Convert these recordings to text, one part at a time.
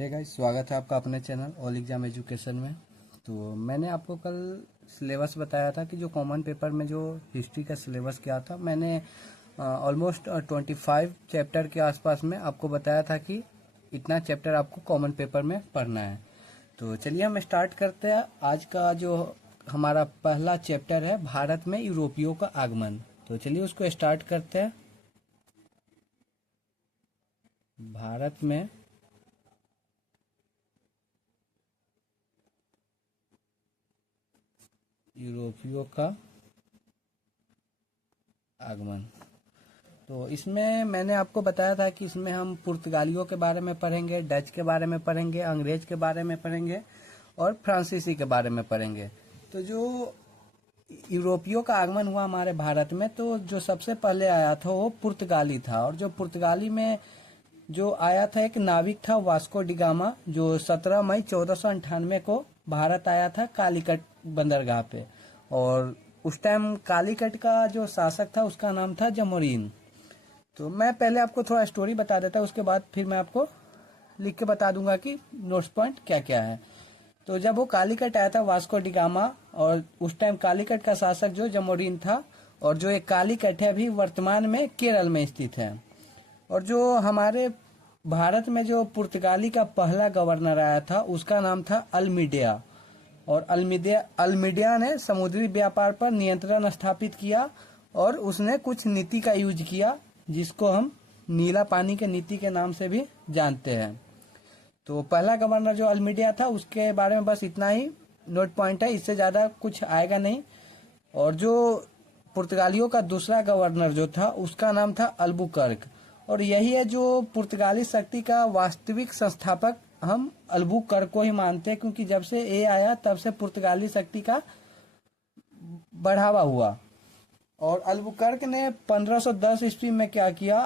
Hey guys, स्वागत है आपका अपने चैनल ऑल एग्जाम एजुकेशन में। तो मैंने आपको कल सिलेबस बताया था कि जो कॉमन पेपर में जो हिस्ट्री का सिलेबस क्या था। मैंने ऑलमोस्ट 25 चैप्टर के आसपास में आपको बताया था कि इतना चैप्टर आपको कॉमन पेपर में पढ़ना है। तो चलिए हम स्टार्ट करते हैं। आज का जो हमारा पहला चैप्टर है, भारत में यूरोपियों का आगमन। तो चलिए उसको स्टार्ट करते हैं। भारत में यूरोपियों का आगमन। तो इसमें मैंने आपको बताया था कि इसमें हम पुर्तगालियों के बारे में पढ़ेंगे, डच के बारे में पढ़ेंगे, अंग्रेज के बारे में पढ़ेंगे और फ्रांसीसी के बारे में पढ़ेंगे। तो जो यूरोपियों का आगमन हुआ हमारे भारत में, तो जो सबसे पहले आया था वो पुर्तगाली था। और जो पुर्तगाली में जो आया था, एक नाविक था वास्को डिगामा, जो 17 मई 1498 को भारत आया था कालीकट बंदरगाह पे। और उस टाइम कालीकट का जो शासक था उसका नाम था जमोरीन। तो मैं पहले आपको थोड़ा स्टोरी बता देता हूँ, उसके बाद फिर मैं आपको लिख के बता दूंगा कि नोट्स पॉइंट क्या क्या है। तो जब वो कालीकट आया था वास्को डिगामा, और उस टाइम कालीकट का शासक जो जमोरीन था, और जो एक कालीकट है अभी वर्तमान में केरल में स्थित है। और जो हमारे भारत में जो पुर्तगाली का पहला गवर्नर आया था उसका नाम था अल्मीडिया। और अल्मीडिया ने समुद्री व्यापार पर नियंत्रण स्थापित किया, और उसने कुछ नीति का यूज किया जिसको हम नीला पानी के नीति के नाम से भी जानते हैं। तो पहला गवर्नर जो अल्मीडिया था उसके बारे में बस इतना ही नोट पॉइंट है, इससे ज्यादा कुछ आएगा नहीं। और जो पुर्तगालियों का दूसरा गवर्नर जो था उसका नाम था अल्बुकर्क। और यही है जो पुर्तगाली शक्ति का वास्तविक संस्थापक हम अल्बुकर्क को ही मानते हैं, क्योंकि जब से ये आया तब से पुर्तगाली शक्ति का बढ़ावा हुआ। और अल्बुकर्क ने 1510 ईस्वी में क्या किया,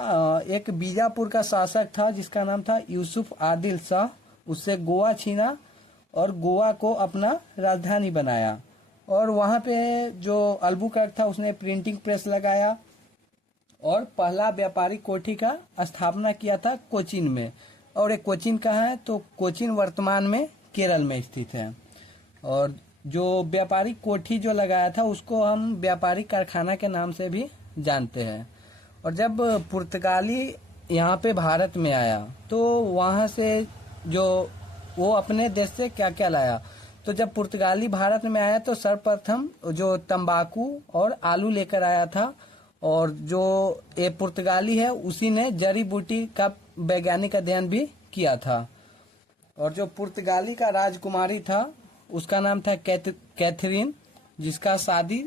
एक बीजापुर का शासक था जिसका नाम था यूसुफ आदिल शाह, उससे गोवा छीना और गोवा को अपना राजधानी बनाया। और वहां पे जो अल्बुकर्क था उसने प्रिंटिंग प्रेस लगाया और पहला व्यापारिक कोठी का स्थापना किया था कोचीन में। और एक कोचीन कहाँ है, तो कोचीन वर्तमान में केरल में स्थित है। और जो व्यापारिक कोठी जो लगाया था उसको हम व्यापारिक कारखाना के नाम से भी जानते हैं। और जब पुर्तगाली यहाँ पे भारत में आया तो वहाँ से जो वो अपने देश से क्या क्या लाया, तो जब पुर्तगाली भारत में आया तो सर्वप्रथम जो तंबाकू और आलू लेकर आया था। और जो ये पुर्तगाली है उसी ने जड़ी बूटी का वैज्ञानिक अध्ययन भी किया था। और जो पुर्तगाली का राजकुमारी था उसका नाम था कैथरीन, जिसका शादी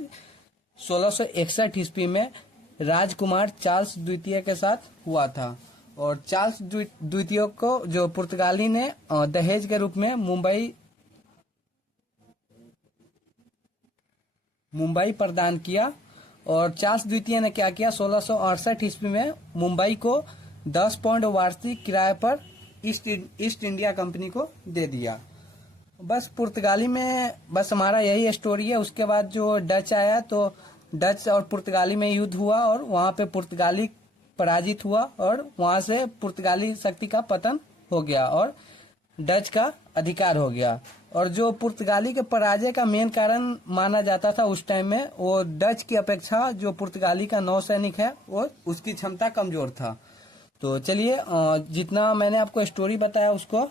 1661 ईस्वी में राजकुमार चार्ल्स द्वितीय के साथ हुआ था। और चार्ल्स द्वितीय को जो पुर्तगाली ने दहेज के रूप में मुंबई प्रदान किया। और चार्ल्स द्वितीय ने क्या किया, 1668 ईस्वी में मुंबई को 10 पाउंड वार्षिक किराए पर ईस्ट इंडिया कंपनी को दे दिया। बस पुर्तगाली में बस हमारा यही स्टोरी है। उसके बाद जो डच आया तो डच और पुर्तगाली में युद्ध हुआ और वहां पे पुर्तगाली पराजित हुआ, और वहां से पुर्तगाली शक्ति का पतन हो गया और डच का अधिकार हो गया। और जो पुर्तगाली के पराजय का मेन कारण माना जाता था उस टाइम में, वो डच की अपेक्षा जो पुर्तगाली का नौसैनिक है वो उसकी क्षमता कमजोर था। तो चलिए जितना मैंने आपको स्टोरी बताया उसको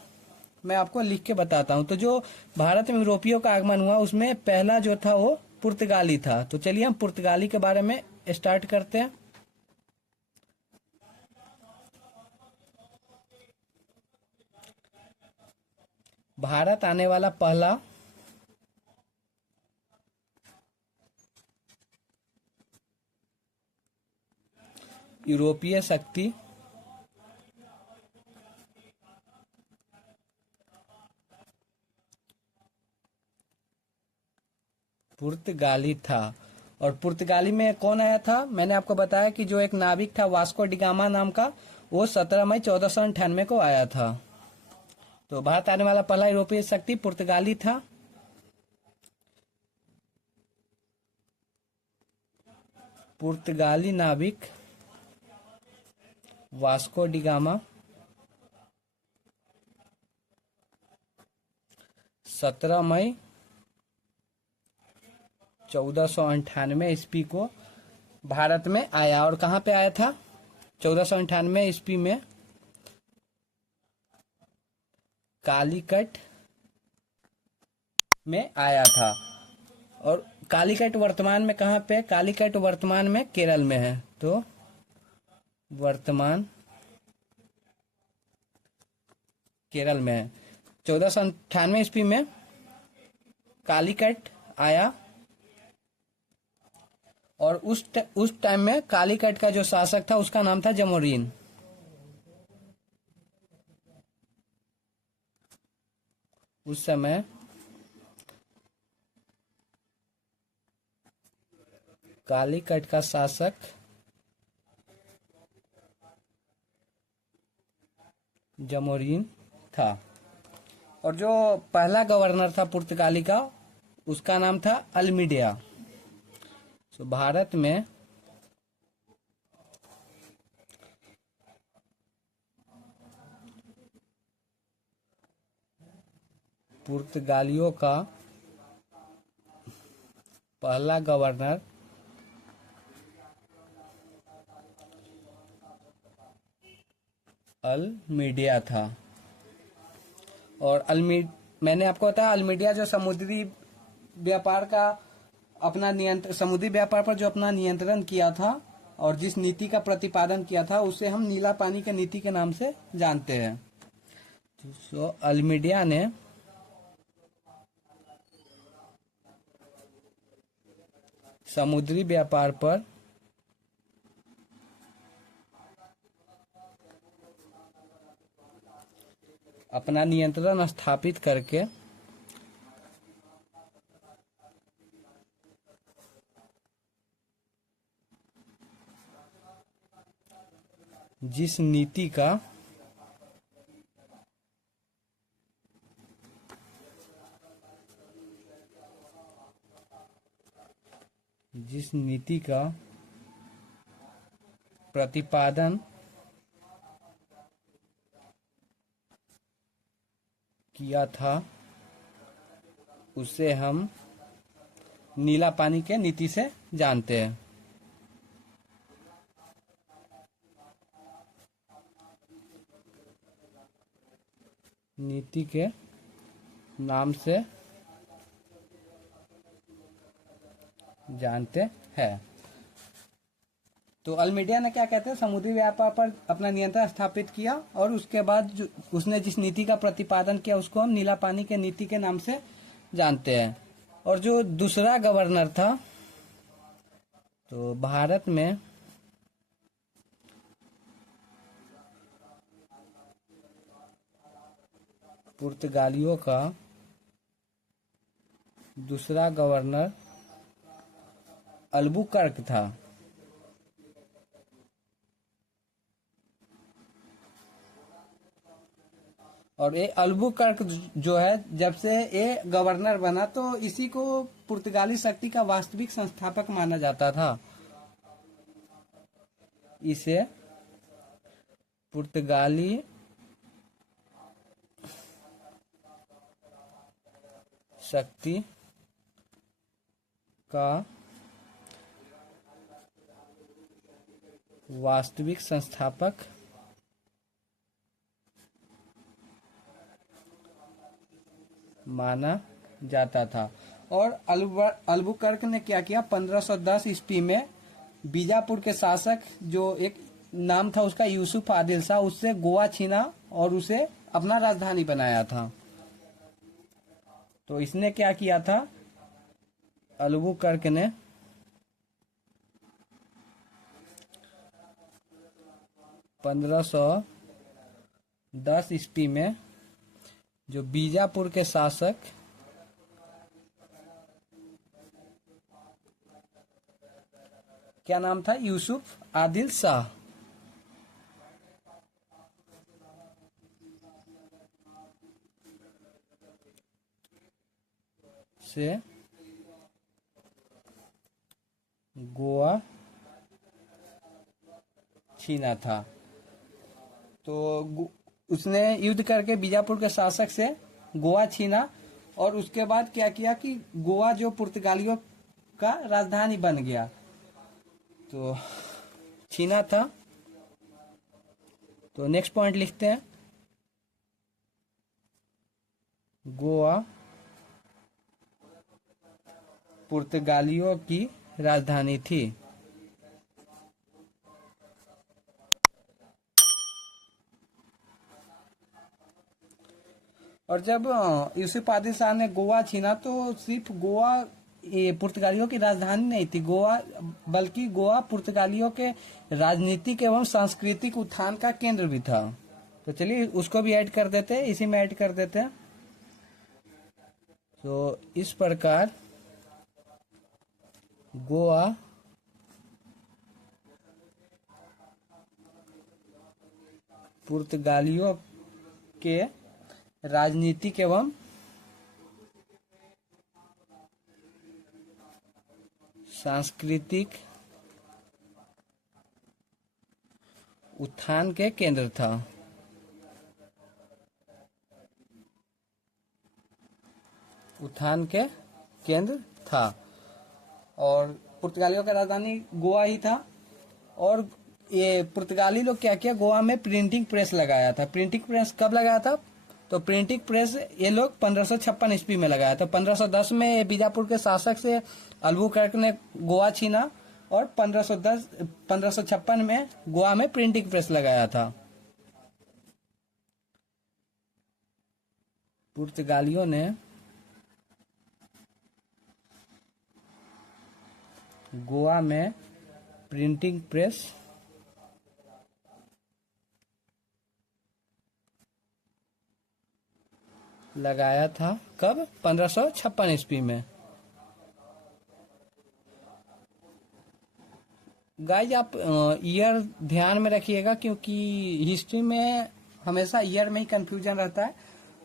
मैं आपको लिख के बताता हूँ। तो जो भारत में यूरोपियों का आगमन हुआ उसमें पहला जो था वो पुर्तगाली था। तो चलिए हम पुर्तगाली के बारे में स्टार्ट करते हैं। भारत आने वाला पहला यूरोपीय शक्ति पुर्तगाली था। और पुर्तगाली में कौन आया था, मैंने आपको बताया कि जो एक नाविक था वास्को डिगामा नाम का, वो 17 मई 1498 को आया था। तो भारत आने वाला पहला यूरोपीय शक्ति पुर्तगाली था। पुर्तगाली नाविक वास्को डिगामा 17 मई 1498 ईस्वी को भारत में आया। और कहाँ पे आया था? 1498 ईस्वी में कालीकट में आया था। और कालीकट वर्तमान में कहाँ पे? कालीकट वर्तमान में केरल में है। तो वर्तमान केरल में है। 1498 ईस्वी में कालीकट आया। और उस टाइम में कालीकट का जो शासक था उसका नाम था जमोरीन। उस समय कालीकट का शासक जमोरीन था। और जो पहला गवर्नर था पुर्तगाली का, उसका नाम था अल्मीडिया। तो भारत में पुर्तगालियों का पहला गवर्नर अल्मीडिया था। और मैंने आपको बताया अल्मीडिया जो समुद्री व्यापार का अपना नियंत्रण, समुद्री व्यापार पर जो अपना नियंत्रण किया था और जिस नीति का प्रतिपादन किया था उसे हम नीला पानी की नीति के नाम से जानते हैं। तो अल्मीडिया ने समुद्री व्यापार पर अपना नियंत्रण स्थापित करके जिस नीति का प्रतिपादन किया था उसे हम नीला पानी के नीति से जानते हैं। नीति के नाम से जानते हैं। तो अल्मीडिया ने क्या कहते हैं, समुद्री व्यापार पर अपना नियंत्रण स्थापित किया और उसके बाद उसने जिस नीति का प्रतिपादन किया उसको हम नीला पानी के नीति के नाम से जानते हैं। और जो दूसरा गवर्नर था, तो भारत में पुर्तगालियों का दूसरा गवर्नर अल्बुकर्क था। और ये अल्बुकर्क जो है, जब से ये गवर्नर बना तो इसी को पुर्तगाली शक्ति का वास्तविक संस्थापक माना जाता था। इसे पुर्तगाली शक्ति का वास्तविक संस्थापक माना जाता था। और अल्बुकर्क ने क्या किया, 1510 ईस्वी में बीजापुर के शासक जो एक नाम था उसका यूसुफ आदिल शाह, उससे गोवा छीना और उसे अपना राजधानी बनाया था। तो इसने क्या किया था, अल्बुकर्क ने 1510 ईस्वी में जो बीजापुर के शासक क्या नाम था, यूसुफ आदिल शाह, से गोवा छीना था। तो उसने युद्ध करके बीजापुर के शासक से गोवा छीना और उसके बाद क्या किया कि गोवा जो पुर्तगालियों का राजधानी बन गया, तो छीना था। तो नेक्स्ट पॉइंट लिखते हैं, गोवा पुर्तगालियों की राजधानी थी। और जब यूसुफ आदिल शाह ने गोवा छीना तो सिर्फ गोवा ये पुर्तगालियों की राजधानी नहीं थी गोवा, बल्कि गोवा पुर्तगालियों के राजनीतिक एवं सांस्कृतिक उत्थान का केंद्र भी था। तो चलिए उसको भी ऐड कर देते हैं, इसी में ऐड कर देते हैं। तो इस प्रकार गोवा पुर्तगालियों के राजनीतिक एवं सांस्कृतिक उत्थान के केंद्र था। उत्थान के केंद्र था और पुर्तगालियों का राजधानी गोवा ही था। और ये पुर्तगाली लोग क्या किया, गोवा में प्रिंटिंग प्रेस लगाया था। प्रिंटिंग प्रेस कब लगाया था? तो प्रिंटिंग प्रेस ये लोग 1556 ईस्वी में लगाया था। 1510 में बीजापुर के शासक से अल्बुकर्क ने गोवा छीना और 1556 में गोवा में प्रिंटिंग प्रेस लगाया था। पुर्तगालियों ने गोवा में प्रिंटिंग प्रेस लगाया था। कब? 1556 ईस्वी में। गाइज आप ईयर ध्यान में रखिएगा, क्योंकि हिस्ट्री में हमेशा ईयर में ही कंफ्यूजन रहता है।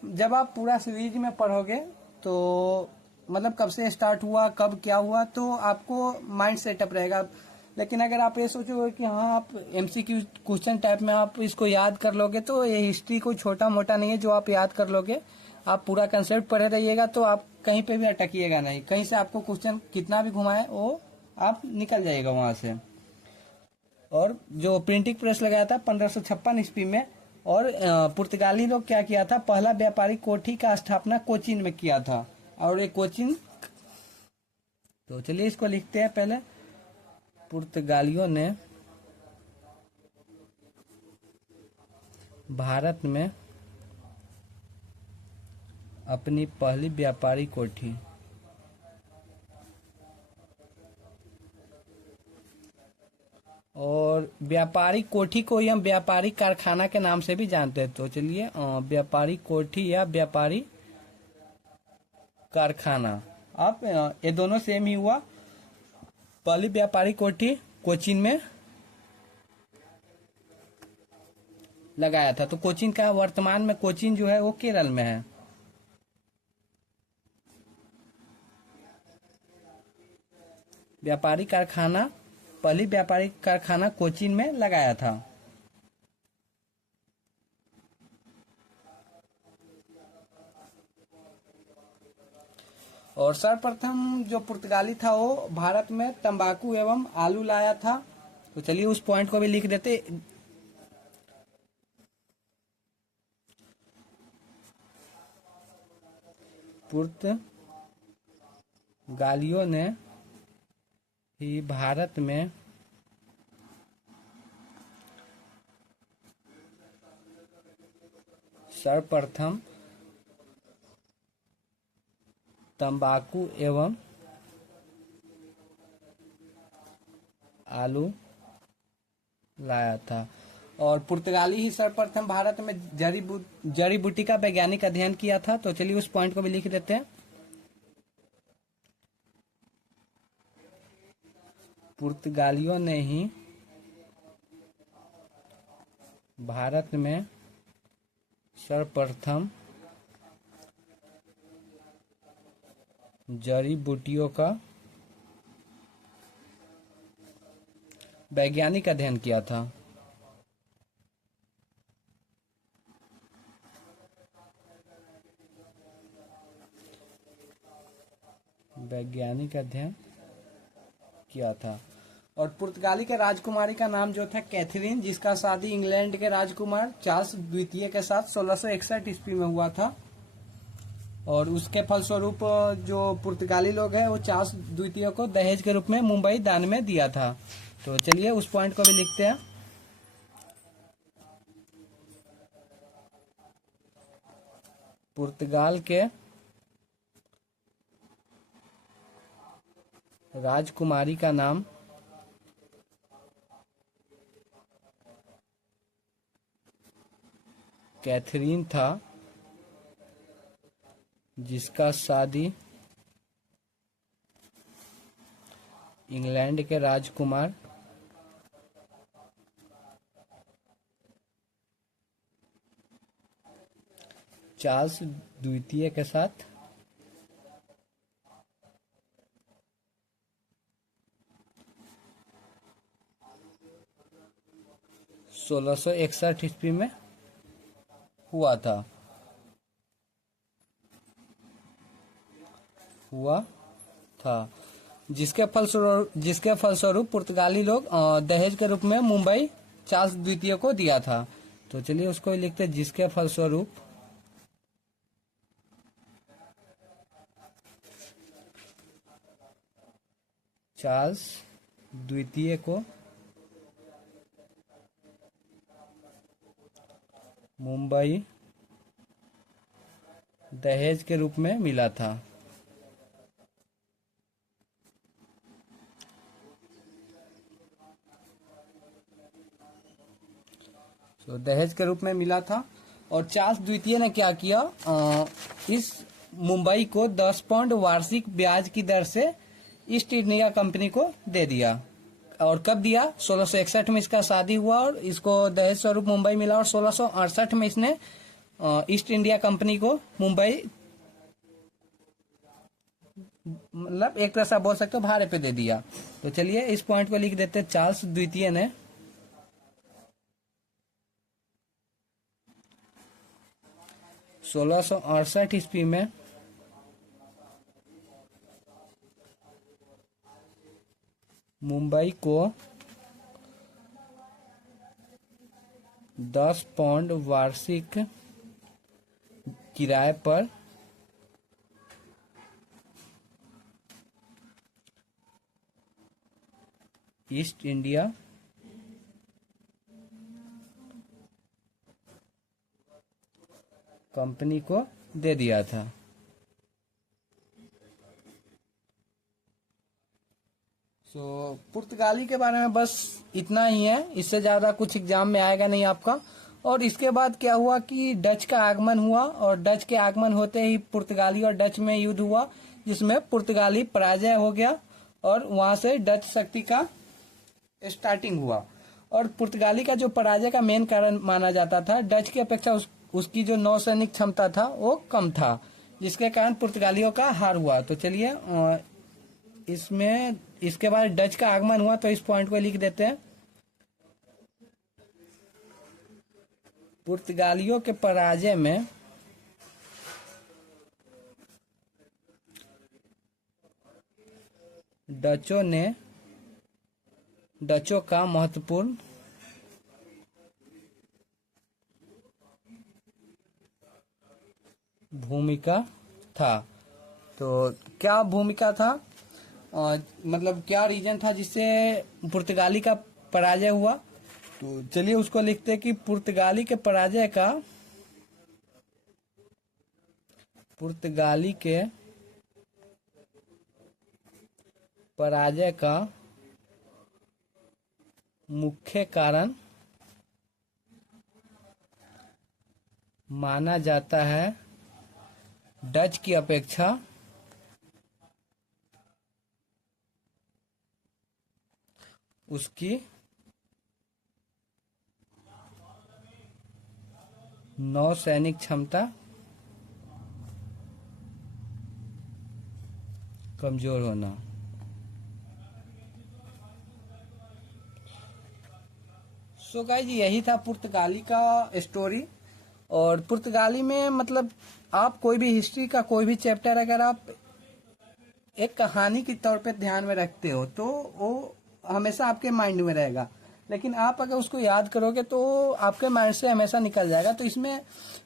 जब आप पूरा सीरीज में पढ़ोगे तो मतलब कब से स्टार्ट हुआ, कब क्या हुआ, तो आपको माइंड सेटअप रहेगा। लेकिन अगर आप ये सोचोगे कि हाँ आप एमसीक्यू क्वेश्चन टाइप में आप इसको याद कर लोगे, तो ये हिस्ट्री कोई छोटा मोटा नहीं है जो आप याद कर लोगे। आप पूरा कंसेप्ट पढ़े रहिएगा तो आप कहीं पे भी अटकिएगा नहीं, कहीं से आपको क्वेश्चन कितना भी घुमाए वो आप निकल जाइएगा वहां से। और जो प्रिंटिंग प्रेस लगाया था 1556 ईस्वी में। और पुर्तगाली लोग क्या किया था, पहला व्यापारिक कोठी का स्थापना कोचीन में किया था। और ये कोचीन, तो चलिए इसको लिखते हैं पहले। पुर्तगालियों ने भारत में अपनी पहली व्यापारिक कोठी और व्यापारिक कोठी को हम व्यापारिक कारखाना के नाम से भी जानते हैं। तो चलिए व्यापारिक कोठी या व्यापारिक कारखाना, आप ये दोनों सेम ही हुआ। पहली व्यापारिक कोठी कोचीन में लगाया था। तो कोचीन का वर्तमान में कोचीन जो है वो केरल में है। व्यापारिक कारखाना, पहली व्यापारिक कारखाना कोचीन में लगाया था। और सर्वप्रथम जो पुर्तगाली था वो भारत में तंबाकू एवं आलू लाया था। तो चलिए उस पॉइंट को भी लिख देते। पुर्तगालियों ने ही भारत में सर्वप्रथम तंबाकू एवं आलू लाया था। और पुर्तगाली ही सर्वप्रथम भारत में जड़ी बूटी का वैज्ञानिक अध्ययन किया था। तो चलिए उस पॉइंट को भी लिख देते हैं। पुर्तगालियों ने ही भारत में सर्वप्रथम जड़ी बूटियों का वैज्ञानिक अध्ययन किया था। वैज्ञानिक अध्ययन किया था। और पुर्तगाली के राजकुमारी का नाम जो था कैथरीन, जिसका शादी इंग्लैंड के राजकुमार चार्ल्स द्वितीय के साथ 1661 ईस्वी में हुआ था। और उसके फलस्वरूप जो पुर्तगाली लोग हैं वो चार्ल्स द्वितीय को दहेज के रूप में मुंबई दान में दिया था। तो चलिए उस पॉइंट को भी लिखते हैं। पुर्तगाल के राजकुमारी का नाम कैथरीन था, जिसका शादी इंग्लैंड के राजकुमार चार्ल्स द्वितीय के साथ 1661 ईस्वी में हुआ था, जिसके फलस्वरूप पुर्तगाली लोग दहेज के रूप में मुंबई चार्ल्स द्वितीय को दिया था। तो चलिए उसको लिखते हैं, जिसके फलस्वरूप चार्ल्स द्वितीय को मुंबई दहेज के रूप में मिला था। तो दहेज के रूप में मिला था। और चार्ल्स द्वितीय ने क्या किया, इस मुंबई को 10 पाउंड वार्षिक ब्याज की दर से ईस्ट इंडिया कंपनी को दे दिया। और कब दिया, 1661 में इसका शादी हुआ और इसको दहेज स्वरूप मुंबई मिला। और 1668 में इसने ईस्ट इंडिया कंपनी को मुंबई, मतलब एक तरह से बोल सकते हो, भाड़े पे दे दिया। तो चलिए इस पॉइंट को लिख देते हैं। चार्ल्स द्वितीय ने 1668 ईस्वी में मुंबई को 10 पाउंड वार्षिक किराए पर ईस्ट इंडिया कंपनी को दे दिया था। पुर्तगाली के बारे में बस इतना ही है, इससे ज्यादा कुछ एग्जाम में आएगा नहीं आपका। और इसके बाद क्या हुआ कि डच का आगमन हुआ, और डच के आगमन होते ही पुर्तगाली और डच में युद्ध हुआ, जिसमें पुर्तगाली पराजय हो गया और वहां से डच शक्ति का स्टार्टिंग हुआ। और पुर्तगाली का जो पराजय का मेन कारण माना जाता था, डच की अपेक्षा उसकी जो नौसैनिक क्षमता था वो कम था, जिसके कारण पुर्तगालियों का हार हुआ। तो चलिए इसमें इसके बाद डच का आगमन हुआ, तो इस पॉइंट को लिख देते हैं। पुर्तगालियों के पराजय में डचों का महत्वपूर्ण भूमिका था। तो क्या भूमिका था, मतलब क्या रीजन था जिससे पुर्तगाली का पराजय हुआ। तो चलिए उसको लिखते हैं कि पुर्तगाली के पराजय का मुख्य कारण माना जाता है डच की अपेक्षा उसकी नौसैनिक क्षमता कमजोर होना। सो गाइस यही था पुर्तगाली का स्टोरी। और पुर्तगाली में मतलब आप कोई भी हिस्ट्री का कोई भी चैप्टर अगर आप एक कहानी के तौर पे ध्यान में रखते हो तो वो हमेशा आपके माइंड में रहेगा, लेकिन आप अगर उसको याद करोगे तो आपके माइंड से हमेशा निकल जाएगा। तो इसमें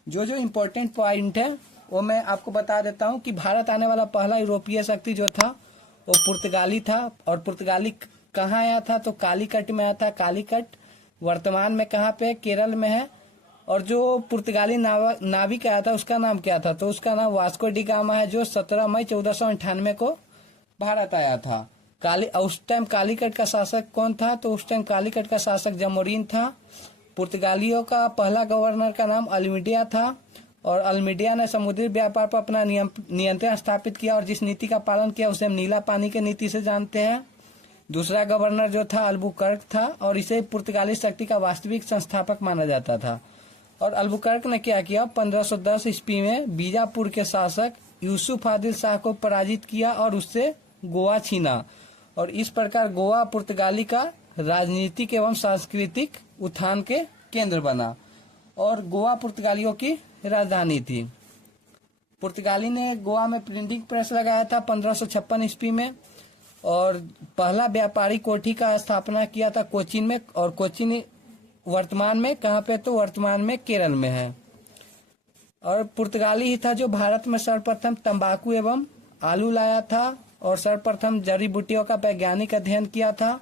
जो जो इम्पोर्टेंट पॉइंट है वो मैं आपको बता देता हूँ कि भारत आने वाला पहला यूरोपीय शक्ति जो था वो पुर्तगाली था। और पुर्तगाली कहाँ आया था? तो कालीकट में आया था। कालीकट वर्तमान में कहाँ पे? केरल में है। और जो पुर्तगाली नाविक आया था उसका नाम क्या था? तो उसका नाम वास्को डी गामा है, जो 17 मई 1498 को भारत आया था। उस टाइम कालीकट का शासक कौन था? तो उस टाइम कालीकट का शासक जमोरीन था। पुर्तगालियों का पहला गवर्नर का नाम अल्मीडिया था, और अल्मीडिया ने समुद्री व्यापार पर अपना नियंत्रण स्थापित किया, और जिस नीति का पालन किया उसे हम नीला पानी की नीति से जानते हैं। दूसरा गवर्नर जो था अल्बुकर्क था, और इसे पुर्तगाली शक्ति का वास्तविक संस्थापक माना जाता था। और अल्बुकर्क ने क्या किया? 1510 ईस्वी में बीजापुर के शासक यूसुफ आदिल शाह को पराजित किया और उससे गोवा छीना, और इस प्रकार गोवा पुर्तगाली का राजनीतिक एवं सांस्कृतिक उत्थान के केंद्र बना, और गोवा पुर्तगालियों की राजधानी थी। पुर्तगाली ने गोवा में प्रिंटिंग प्रेस लगाया था 1556 ईस्वी में, और पहला व्यापारी कोठी का स्थापना किया था कोचीन में। और कोचीन वर्तमान में कहाँ पे? तो वर्तमान में केरल में है। और पुर्तगाली ही था जो भारत में सर्वप्रथम तंबाकू एवं आलू लाया था, और सर्वप्रथम जड़ी बूटियों का वैज्ञानिक अध्ययन किया था।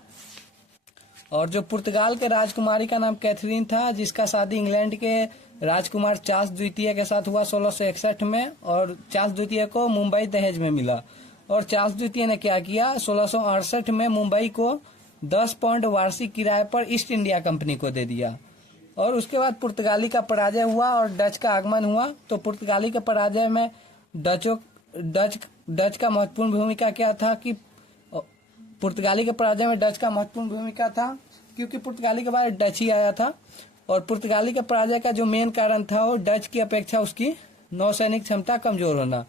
और जो पुर्तगाल के राजकुमारी का नाम कैथरीन था, जिसका शादी इंग्लैंड के राजकुमार चार्ल्स द्वितीय के साथ हुआ 1661 में, और चार्ल्स द्वितीय को मुंबई दहेज में मिला। और चार्ल्स द्वितीय ने क्या किया? 1668 में मुंबई को 10 पाउंड वार्षिक किराए पर ईस्ट इंडिया कंपनी को दे दिया। और उसके बाद पुर्तगाली का पराजय हुआ और डच का आगमन हुआ। तो पुर्तगाली के पराजय में डच का महत्वपूर्ण भूमिका क्या था? कि पुर्तगाली के पराजय में डच का महत्वपूर्ण भूमिका था, क्योंकि पुर्तगाली के बाद डच ही आया था। और पुर्तगाली के पराजय का जो मेन कारण था वो डच की अपेक्षा उसकी नौसैनिक क्षमता कमजोर होना।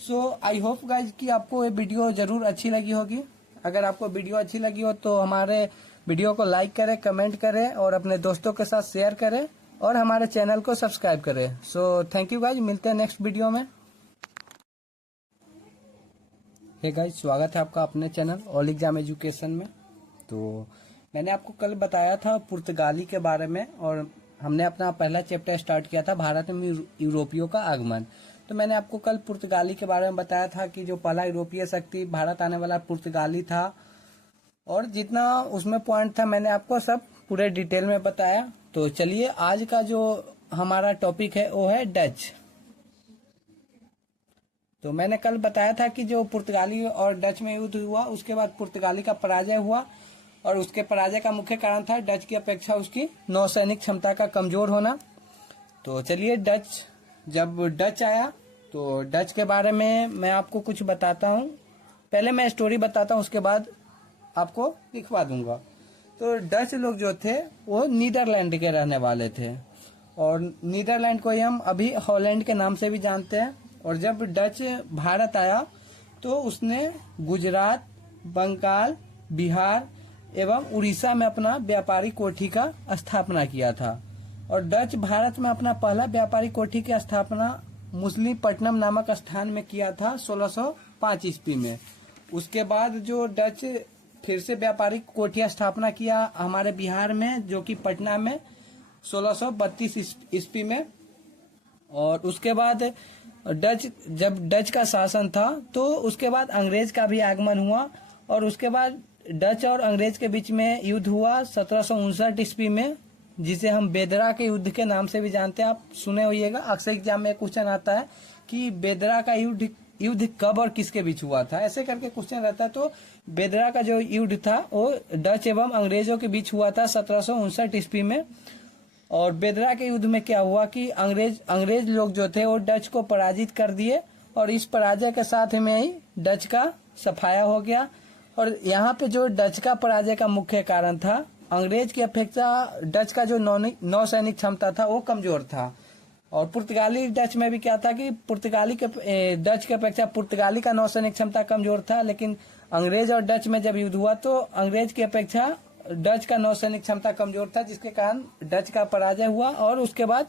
सो आई होप गाइज कि आपको ये वीडियो जरूर अच्छी लगी होगी। अगर आपको वीडियो अच्छी लगी हो तो हमारे वीडियो को लाइक करें, कमेंट करें, और अपने दोस्तों के साथ शेयर करें, और हमारे चैनल को सब्सक्राइब करें। सो थैंक यू गाइज, मिलते हैं नेक्स्ट वीडियो में। हे गाइज, स्वागत है आपका अपने चैनल ऑल एग्जाम एजुकेशन में। तो मैंने आपको कल बताया था पुर्तगाली के बारे में, और हमने अपना पहला चैप्टर स्टार्ट किया था भारत में यूरोपियों का आगमन। तो मैंने आपको कल पुर्तगाली के बारे में बताया था कि जो पहला यूरोपीय शक्ति भारत आने वाला पुर्तगाली था, और जितना उसमें पॉइंट था मैंने आपको सब पूरे डिटेल में बताया। तो चलिए आज का जो हमारा टॉपिक है वो है डच। तो मैंने कल बताया था कि जो पुर्तगाली और डच में युद्ध हुआ, उसके बाद पुर्तगाली का पराजय हुआ, और उसके पराजय का मुख्य कारण था डच की अपेक्षा उसकी नौसैनिक क्षमता का कमजोर होना। तो चलिए जब डच आया तो डच के बारे में मैं आपको कुछ बताता हूँ। पहले मैं स्टोरी बताता हूँ, उसके बाद आपको लिखवा दूंगा। तो डच लोग जो थे वो नीदरलैंड के रहने वाले थे, और नीदरलैंड को ही हम अभी हॉलैंड के नाम से भी जानते हैं। और जब डच भारत आया तो उसने गुजरात, बंगाल, बिहार एवं उड़ीसा में अपना व्यापारी कोठी का स्थापना किया था। और डच भारत में अपना पहला व्यापारी कोठी की स्थापना मुसलीपट्टनम नामक स्थान में किया था 1605 ईस्वी में। उसके बाद जो डच फिर से व्यापारी कोठी स्थापना किया हमारे बिहार में, जो कि पटना में 1632 ईस्वी में। और उसके बाद जब डच का शासन था तो उसके बाद अंग्रेज का भी आगमन हुआ, और उसके बाद डच और अंग्रेज के बीच में युद्ध हुआ 1759 ईस्वी में, जिसे हम बेदरा के युद्ध के नाम से भी जानते हैं। आप सुने होइएगा, अक्सर एग्जाम में क्वेश्चन आता है कि बेदरा का युद्ध कब और किसके बीच हुआ था, ऐसे करके क्वेश्चन रहता है। तो बेदरा का जो युद्ध था वो डच एवं अंग्रेजों के बीच हुआ था 1759 ईस्वी में। और बेदरा के युद्ध में क्या हुआ कि अंग्रेज लोग जो थे वो डच को पराजित कर दिए, और इस पराजय के साथ में ही डच का सफाया हो गया। और यहाँ पे जो डच का पराजय का मुख्य कारण था, अंग्रेज की अपेक्षा डच का जो नौसैनिक क्षमता था वो कमजोर था। और पुर्तगाली डच में भी क्या था कि डच की अपेक्षा पुर्तगाली का नौसैनिक क्षमता कमजोर था, लेकिन अंग्रेज और डच में जब युद्ध हुआ तो अंग्रेज की अपेक्षा डच का नौसैनिक क्षमता कमजोर था, जिसके कारण डच का पराजय हुआ, और उसके बाद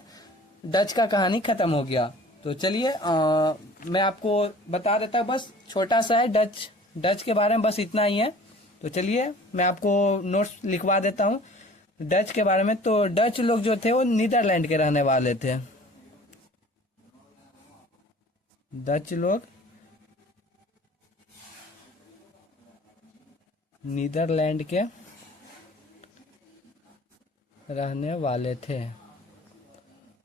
डच का कहानी खत्म हो गया। तो चलिए मैं आपको बता देता हूँ, बस छोटा सा है डच के बारे में, बस इतना ही है। तो चलिए मैं आपको नोट्स लिखवा देता हूँ डच के बारे में। तो डच लोग जो थे वो नीदरलैंड के रहने वाले थे। डच लोग नीदरलैंड के रहने वाले थे,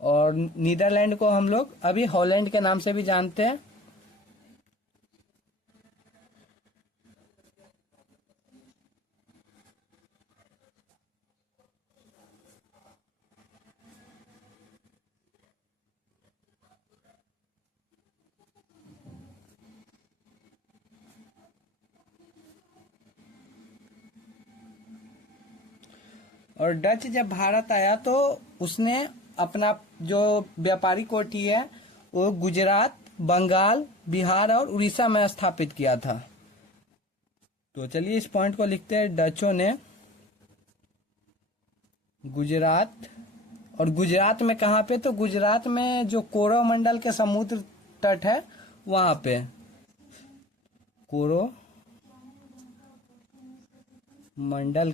और नीदरलैंड को हम लोग अभी हॉलैंड के नाम से भी जानते हैं। और डच जब भारत आया तो उसने अपना जो व्यापारी कोठी है वो गुजरात, बंगाल, बिहार और उड़ीसा में स्थापित किया था। तो चलिए इस पॉइंट को लिखते हैं। डचों ने गुजरात, और गुजरात में कहाँ पे, तो गुजरात में जो कोरोमंडल के समुद्र तट है वहां पे, कोरोमंडल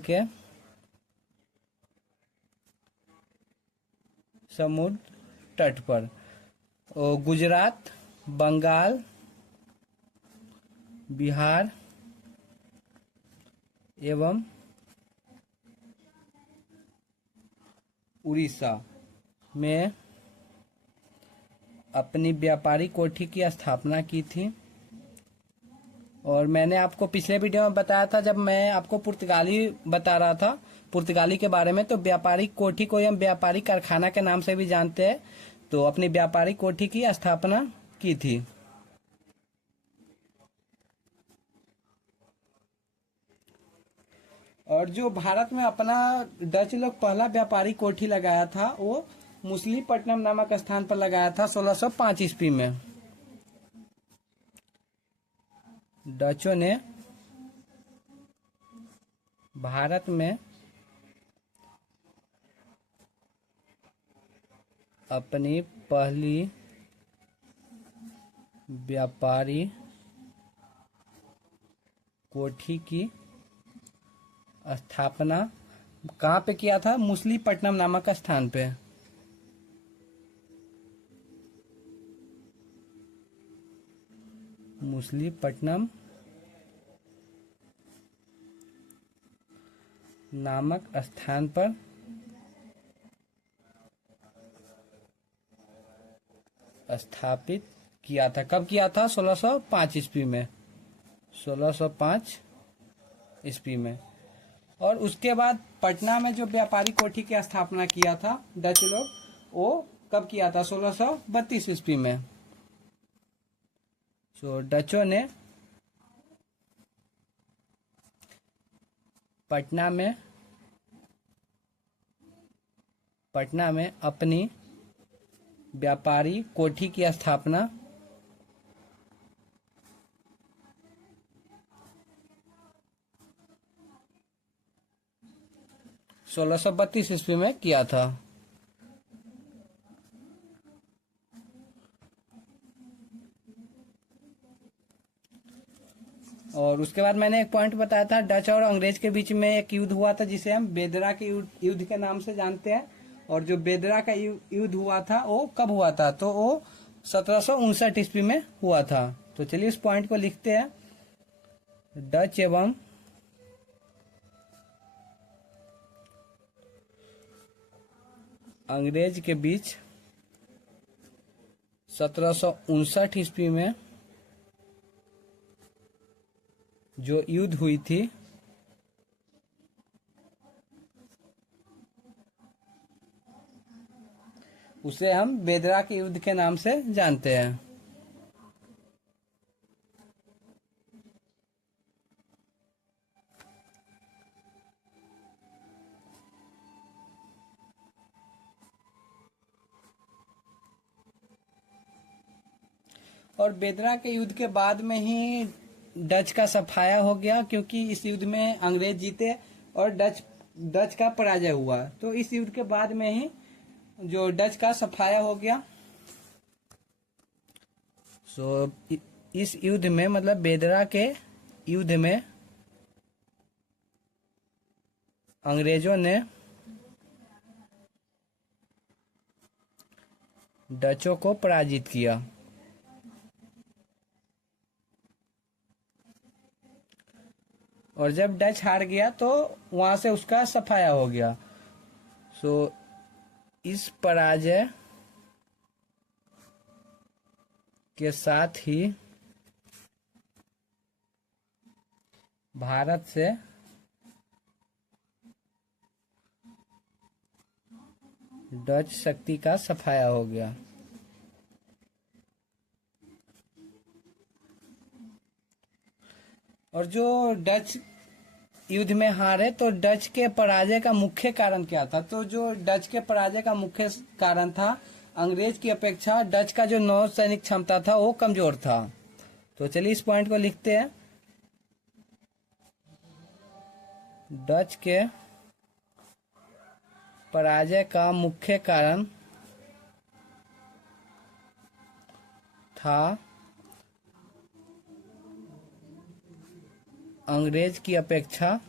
के समुद्र तट पर, गुजरात, बंगाल, बिहार एवं उड़ीसा में अपनी व्यापारी कोठी की स्थापना की थी। और मैंने आपको पिछले वीडियो में बताया था, जब मैं आपको पुर्तगाली बता रहा था, पुर्तगाली के बारे में, तो व्यापारी कोठी को हम व्यापारी कारखाना के नाम से भी जानते हैं। तो अपनी व्यापारी कोठी की स्थापना की थी। और जो भारत में अपना डच लोग पहला व्यापारी कोठी लगाया था वो मुसलीपट्टनम नामक स्थान पर लगाया था 1605 ईस्वी में। डचों ने भारत में अपनी पहली व्यापारी कोठी की स्थापना कहाँ पे किया था? मुसलीपट्टनम नामक स्थान पे। मुसलीपट्टनम नामक स्थान पर स्थापित किया था। कब किया था? 1605 ईस्वी में। 1605 ईस्वी में। और उसके बाद पटना में जो व्यापारी कोठी की स्थापना किया था डच लोग, वो कब किया था? 1632 ईस्वी में। तो डचों ने पटना में अपनी व्यापारी कोठी की स्थापना 1632 ईस्वी में किया था। और उसके बाद मैंने एक पॉइंट बताया था, डच और अंग्रेज के बीच में एक युद्ध हुआ था जिसे हम बेदरा के युद्ध के नाम से जानते हैं। और जो बेदरा का युद्ध हुआ था वो कब हुआ था? तो वो 1759 ईस्वी में हुआ था। तो चलिए इस पॉइंट को लिखते हैं। डच एवं अंग्रेज के बीच 1759 ईस्वी में जो युद्ध हुई थी उसे हम बेदरा के युद्ध के नाम से जानते हैं। और बेदरा के युद्ध के बाद में ही डच का सफाया हो गया, क्योंकि इस युद्ध में अंग्रेज जीते और डच का पराजय हुआ। तो इस युद्ध के बाद में ही जो डच का सफाया हो गया सो इस युद्ध में मतलब बेदरा के युद्ध में अंग्रेजों ने डचों को पराजित किया। और जब डच हार गया तो वहां से उसका सफाया हो गया। सो इस पराजय के साथ ही भारत से डच शक्ति का सफाया हो गया। और जो डच युद्ध में हारे तो डच के पराजय का मुख्य कारण क्या था? तो जो डच के पराजय का मुख्य कारण था, अंग्रेज की अपेक्षा डच का जो नौ सैनिक क्षमता था वो कमजोर था। तो चलिए इस पॉइंट को लिखते हैं। डच के पराजय का मुख्य कारण था अंग्रेज की अपेक्षा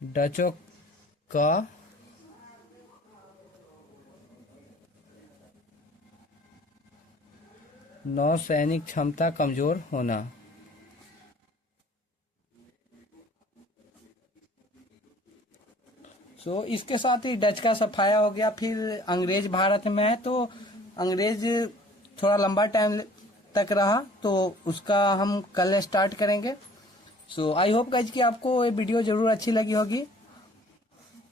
डचों का नौसैनिक क्षमता कमजोर होना। सो इसके साथ ही डच का सफाया हो गया। फिर अंग्रेज भारत में है तो अंग्रेज थोड़ा लंबा टाइम तक रहा, तो उसका हम कल स्टार्ट करेंगे। सो आई होप गाइज कि आपको ये वीडियो जरूर अच्छी लगी होगी।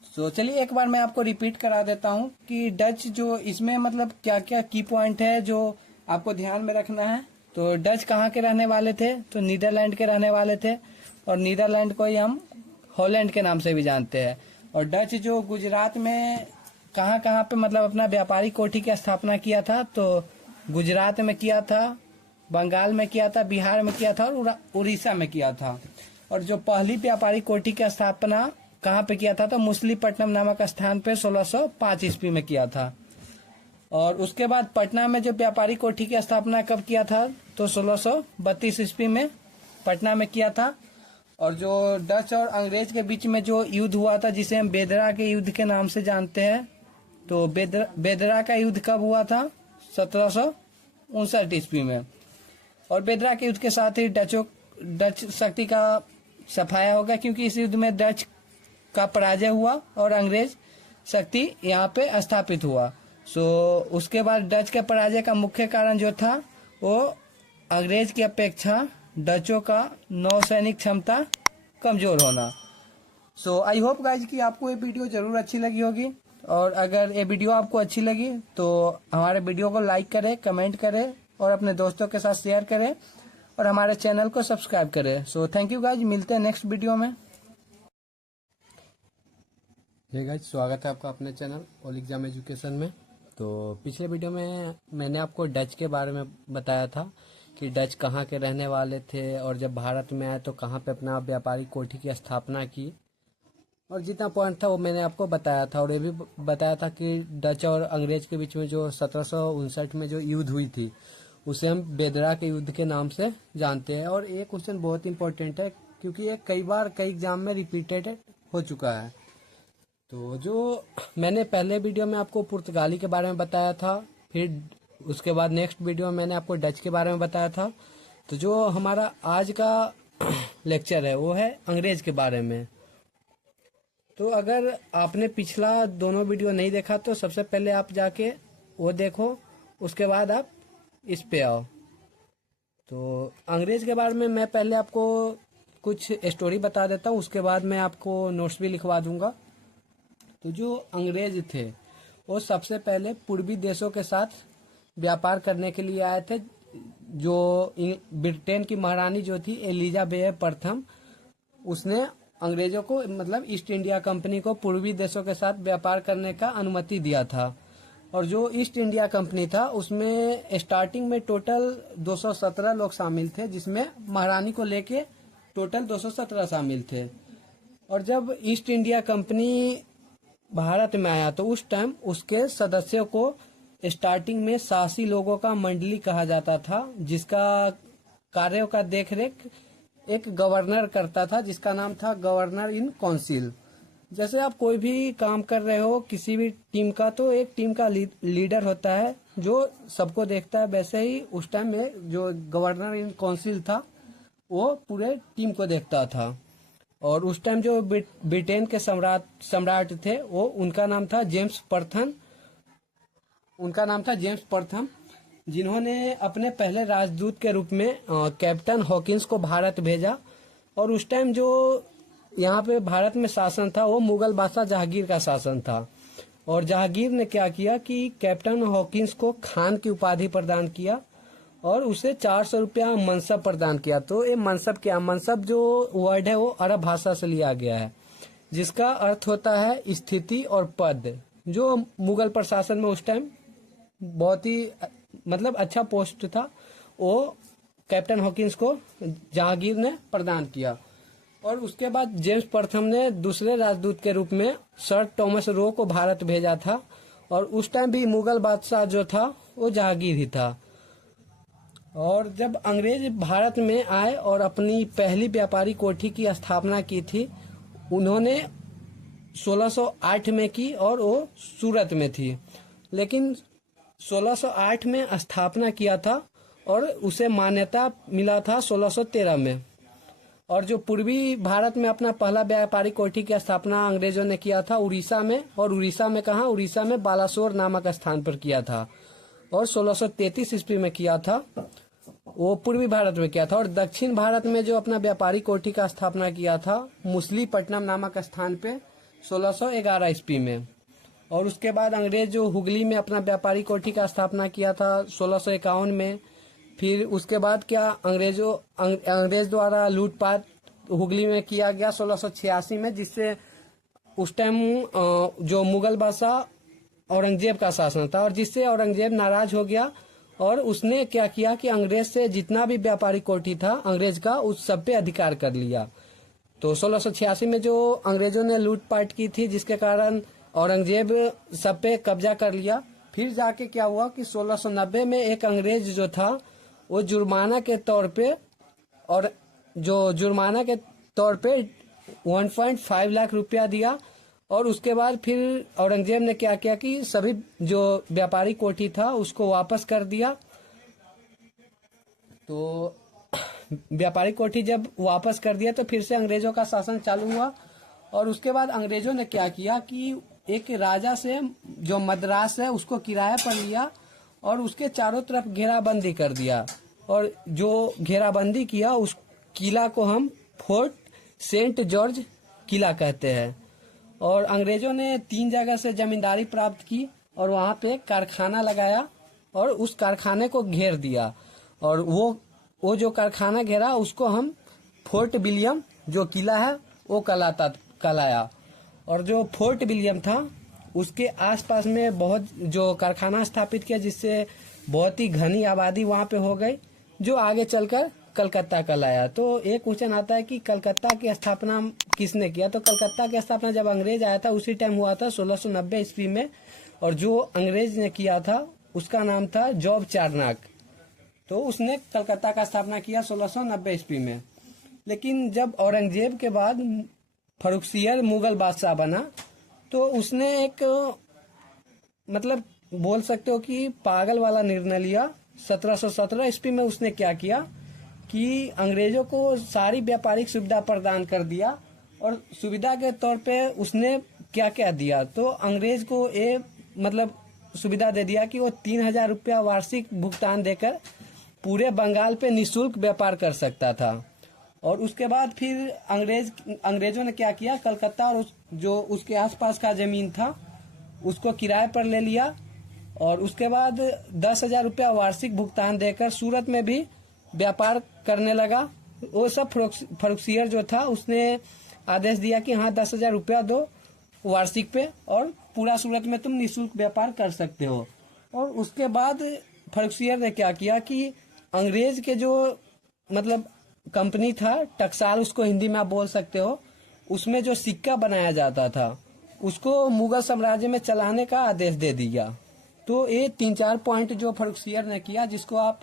सो चलिए एक बार मैं आपको रिपीट करा देता हूँ कि डच जो इसमें मतलब क्या क्या की पॉइंट है जो आपको ध्यान में रखना है। तो डच कहाँ के रहने वाले थे? तो नीदरलैंड के रहने वाले थे, और नीदरलैंड को ही हम हॉलैंड के नाम से भी जानते हैं। और डच जो गुजरात में कहाँ कहाँ पे मतलब अपना व्यापारिक कोठी की स्थापना किया था? तो गुजरात में किया था, बंगाल में किया था, बिहार में किया था और उड़ीसा में किया था। और जो पहली व्यापारिक कोठी की स्थापना कहाँ पे किया था? तो मुसलीपट्टनम नामक स्थान पे 1605 ईस्वी में किया था। और उसके बाद पटना में जो व्यापारिक कोठी की स्थापना कब किया था? तो 1632 ईस्वी में पटना में किया था। और जो डच और अंग्रेज के बीच में जो युद्ध हुआ था, जिसे हम बेदरा के युद्ध के नाम से जानते हैं, तो बेदरा का युद्ध कब हुआ था? 1759 ईस्वी में। और बेदरा के युद्ध के साथ ही डच शक्ति का सफाया होगा, क्योंकि इस युद्ध में डच का पराजय हुआ और अंग्रेज शक्ति यहाँ पे स्थापित हुआ। सो उसके बाद डच के पराजय का मुख्य कारण जो था वो अंग्रेज की अपेक्षा डचों का नौसैनिक क्षमता कमजोर होना। सो आई होप गाइज कि आपको ये वीडियो जरूर अच्छी लगी होगी। और अगर ये वीडियो आपको अच्छी लगी तो हमारे वीडियो को लाइक करें, कमेंट करें और अपने दोस्तों के साथ शेयर करें और हमारे चैनल को सब्सक्राइब करें। सो थैंक यू गाइज, मिलते हैं नेक्स्ट वीडियो में। हे गाइज, स्वागत है आपका अपने चैनल ऑल एग्जाम एजुकेशन में। तो पिछले वीडियो में मैंने आपको डच के बारे में बताया था कि डच कहाँ के रहने वाले थे और जब भारत में आए तो कहाँ पे अपना व्यापारिक कोठी की स्थापना की, और जितना पॉइंट था वो मैंने आपको बताया था। और ये भी बताया था कि डच और अंग्रेज के बीच में जो 1759 में जो युद्ध हुई थी उसे हम बेदरा के युद्ध के नाम से जानते हैं। और ये क्वेश्चन बहुत इंपॉर्टेंट है क्योंकि ये कई बार कई एग्जाम में रिपीटेड हो चुका है। तो जो मैंने पहले वीडियो में आपको पुर्तगाली के बारे में बताया था, फिर उसके बाद नेक्स्ट वीडियो में मैंने आपको डच के बारे में बताया था। तो जो हमारा आज का लेक्चर है वो है अंग्रेज के बारे में। तो अगर आपने पिछला दोनों वीडियो नहीं देखा तो सबसे पहले आप जाके वो देखो, उसके बाद आप इस पे आओ। तो अंग्रेज के बारे में मैं पहले आपको कुछ स्टोरी बता देता हूँ, उसके बाद मैं आपको नोट्स भी लिखवा दूंगा। तो जो अंग्रेज थे वो सबसे पहले पूर्वी देशों के साथ व्यापार करने के लिए आए थे। जो ब्रिटेन की महारानी जो थी एलिजाबेथ प्रथम, उसने अंग्रेजों को मतलब ईस्ट इंडिया कंपनी को पूर्वी देशों के साथ व्यापार करने का अनुमति दिया था। और जो ईस्ट इंडिया कंपनी था उसमें स्टार्टिंग में टोटल 217 लोग शामिल थे, जिसमें महारानी को लेके टोटल 217 शामिल थे। और जब ईस्ट इंडिया कंपनी भारत में आया तो उस टाइम उसके सदस्यों को स्टार्टिंग में साहसी लोगों का मंडली कहा जाता था, जिसका कार्यों का देखरेख एक गवर्नर करता था, जिसका नाम था गवर्नर इन काउंसिल। जैसे आप कोई भी काम कर रहे हो किसी भी टीम का, तो एक टीम का लीडर होता है जो सबको देखता है। वैसे ही उस टाइम में जो गवर्नर इन काउंसिल था वो पूरे टीम को देखता था। और उस टाइम जो ब्रिटेन के सम्राट थे वो उनका नाम था जेम्स प्रथम, जिन्होंने अपने पहले राजदूत के रूप में कैप्टन हॉकिंस को भारत भेजा। और उस टाइम जो यहाँ पे भारत में शासन था वो मुगल बादशाह जहांगीर का शासन था। और जहांगीर ने क्या किया कि कैप्टन हॉकिंस को खान की उपाधि प्रदान किया और उसे 400 रुपया मनसब प्रदान किया। तो ये मनसब जो वर्ड है वो अरब भाषा से लिया गया है, जिसका अर्थ होता है स्थिति और पद। जो मुगल प्रशासन में उस टाइम बहुत ही मतलब अच्छा पोस्ट था, वो कैप्टन हॉकिंस को जहांगीर ने प्रदान किया। और उसके बाद जेम्स प्रथम ने दूसरे राजदूत के रूप में सर टॉमस रो को भारत भेजा था। और उस टाइम भी मुगल बादशाह जो था वो जहांगीर ही था। और जब अंग्रेज भारत में आए और अपनी पहली व्यापारी कोठी की स्थापना की थी, उन्होंने 1608 में की और वो सूरत में थी। लेकिन 1608 में स्थापना किया था और उसे मान्यता मिला था 1613 में। और जो पूर्वी भारत में अपना पहला व्यापारी कोठी की स्थापना अंग्रेजों ने किया था उड़ीसा में। और उड़ीसा में कहाँ? उड़ीसा में बालासोर नामक स्थान पर किया था और 1633 ईस्वी में किया था। वो पूर्वी भारत में किया था। और दक्षिण भारत में जो अपना व्यापारी कोठी का स्थापना किया था मुसलीपट्टनम नामक स्थान पे 1611 ईस्वी में। और उसके बाद अंग्रेज जो हुगली में अपना व्यापारी कोठी का स्थापना किया था 1651 में। फिर उसके बाद क्या अंग्रेज द्वारा लूटपाट हुगली में किया गया 1686 में, जिससे उस टाइम जो मुगल बादशाह औरंगजेब का शासन था और जिससे औरंगजेब नाराज हो गया और उसने क्या किया कि अंग्रेज से जितना भी व्यापारी कोठी था अंग्रेज का उस सब पे अधिकार कर लिया। तो 1686 में जो अंग्रेजों ने लूटपाट की थी जिसके कारण औरंगजेब सब पे कब्जा कर लिया। फिर जाके क्या हुआ कि 1690 में एक अंग्रेज जो था वो जुर्माना के तौर पे 1.5 लाख रुपया दिया। और उसके बाद फिर औरंगजेब ने क्या किया कि सभी जो व्यापारी कोठी था उसको वापस कर दिया। तो व्यापारी कोठी जब वापस कर दिया तो फिर से अंग्रेजों का शासन चालू हुआ। और उसके बाद अंग्रेजों ने क्या किया कि एक राजा से जो मद्रास है उसको किराए पर लिया और उसके चारों तरफ घेराबंदी कर दिया। और जो घेराबंदी किया उस किला को हम फोर्ट सेंट जॉर्ज किला कहते हैं। और अंग्रेजों ने 3 जगह से जमींदारी प्राप्त की और वहां पे कारखाना लगाया और उस कारखाने को घेर दिया। और वो जो कारखाना घेरा उसको हम फोर्ट विलियम जो किला है वो कहलाया। और जो फोर्ट विलियम था उसके आसपास में बहुत जो कारखाना स्थापित किया, जिससे बहुत ही घनी आबादी वहां पे हो गई, जो आगे चलकर कलकत्ता कहलाया। तो एक क्वेश्चन आता है कि कलकत्ता की स्थापना किसने किया? तो कलकत्ता की स्थापना जब अंग्रेज आया था उसी टाइम हुआ था 1690 ईस्वी में। और जो अंग्रेज ने किया था उसका नाम था जॉब चार्नक। तो उसने कलकत्ता का स्थापना किया 1690 ईस्वी में। लेकिन जब औरंगजेब के बाद फर्रुखसियर मुगल बादशाह बना तो उसने एक मतलब बोल सकते हो कि पागल वाला निर्णय लिया। 1717 ईस्वी में उसने क्या किया कि अंग्रेजों को सारी व्यापारिक सुविधा प्रदान कर दिया। और सुविधा के तौर पे उसने क्या क्या दिया, तो अंग्रेज को ये मतलब सुविधा दे दिया कि वो 3000 रुपया वार्षिक भुगतान देकर पूरे बंगाल पे निःशुल्क व्यापार कर सकता था। और उसके बाद फिर अंग्रेजों ने क्या किया, कलकत्ता और जो उसके आसपास का जमीन था उसको किराए पर ले लिया। और उसके बाद 10,000 रुपया वार्षिक भुगतान देकर सूरत में भी व्यापार करने लगा। वो सब फर्रुखसियर जो था उसने आदेश दिया कि हाँ 10,000 रुपया दो वार्षिक पे और पूरा सूरत में तुम निःशुल्क व्यापार कर सकते हो। और उसके बाद फर्रुखसियर ने क्या किया कि अंग्रेज के जो मतलब कंपनी था टकसाल, उसको हिंदी में आप बोल सकते हो, उसमें जो सिक्का बनाया जाता था उसको मुगल साम्राज्य में चलाने का आदेश दे दिया। तो ये 3-4 पॉइंट जो फर्रुखसियर ने किया, जिसको आप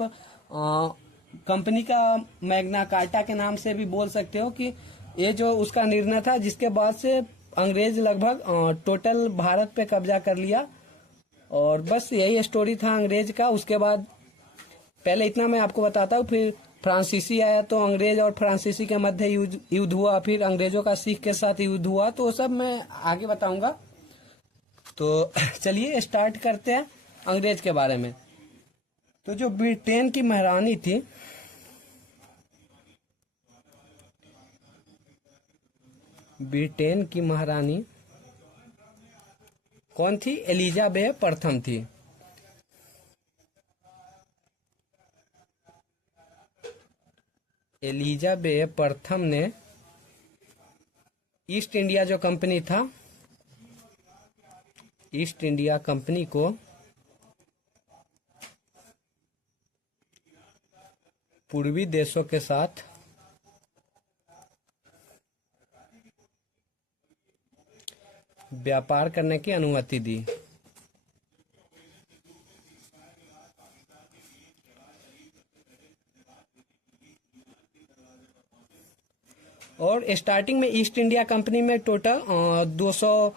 कंपनी का मैग्ना कार्टा के नाम से भी बोल सकते हो, कि ये जो उसका निर्णय था, जिसके बाद से अंग्रेज लगभग टोटल भारत पे कब्जा कर लिया। और बस यही स्टोरी था अंग्रेज का। उसके बाद पहले इतना मैं आपको बताता हूँ, फिर फ्रांसीसी आया, तो अंग्रेज और फ्रांसीसी के मध्य युद्ध हुआ, फिर अंग्रेजों का सिख के साथ युद्ध हुआ, तो वो सब मैं आगे बताऊंगा। तो चलिए स्टार्ट करते हैं अंग्रेज के बारे में। तो जो ब्रिटेन की महारानी थी, ब्रिटेन की महारानी कौन थी? एलिजाबेथ प्रथम थी। एलिजाबेथ प्रथम ने ईस्ट इंडिया जो कंपनी था, ईस्ट इंडिया कंपनी को पूर्वी देशों के साथ व्यापार करने की अनुमति दी। और स्टार्टिंग में ईस्ट इंडिया कंपनी में टोटल 200,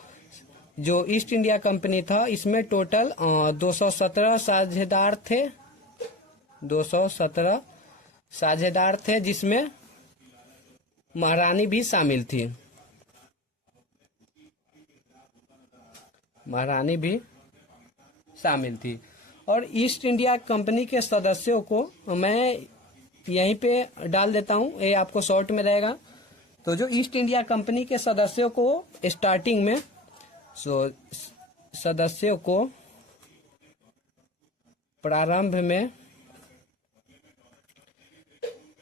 जो ईस्ट इंडिया कंपनी था, इसमें टोटल 217 साझेदार थे। 217 साझेदार थे, जिसमें महारानी भी शामिल थी। महारानी भी शामिल थी। और ईस्ट इंडिया कंपनी के सदस्यों को मैं यहीं पे डाल देता हूं, ये आपको शॉर्ट में रहेगा। तो जो ईस्ट इंडिया कंपनी के सदस्यों को स्टार्टिंग में, सदस्यों को प्रारंभ में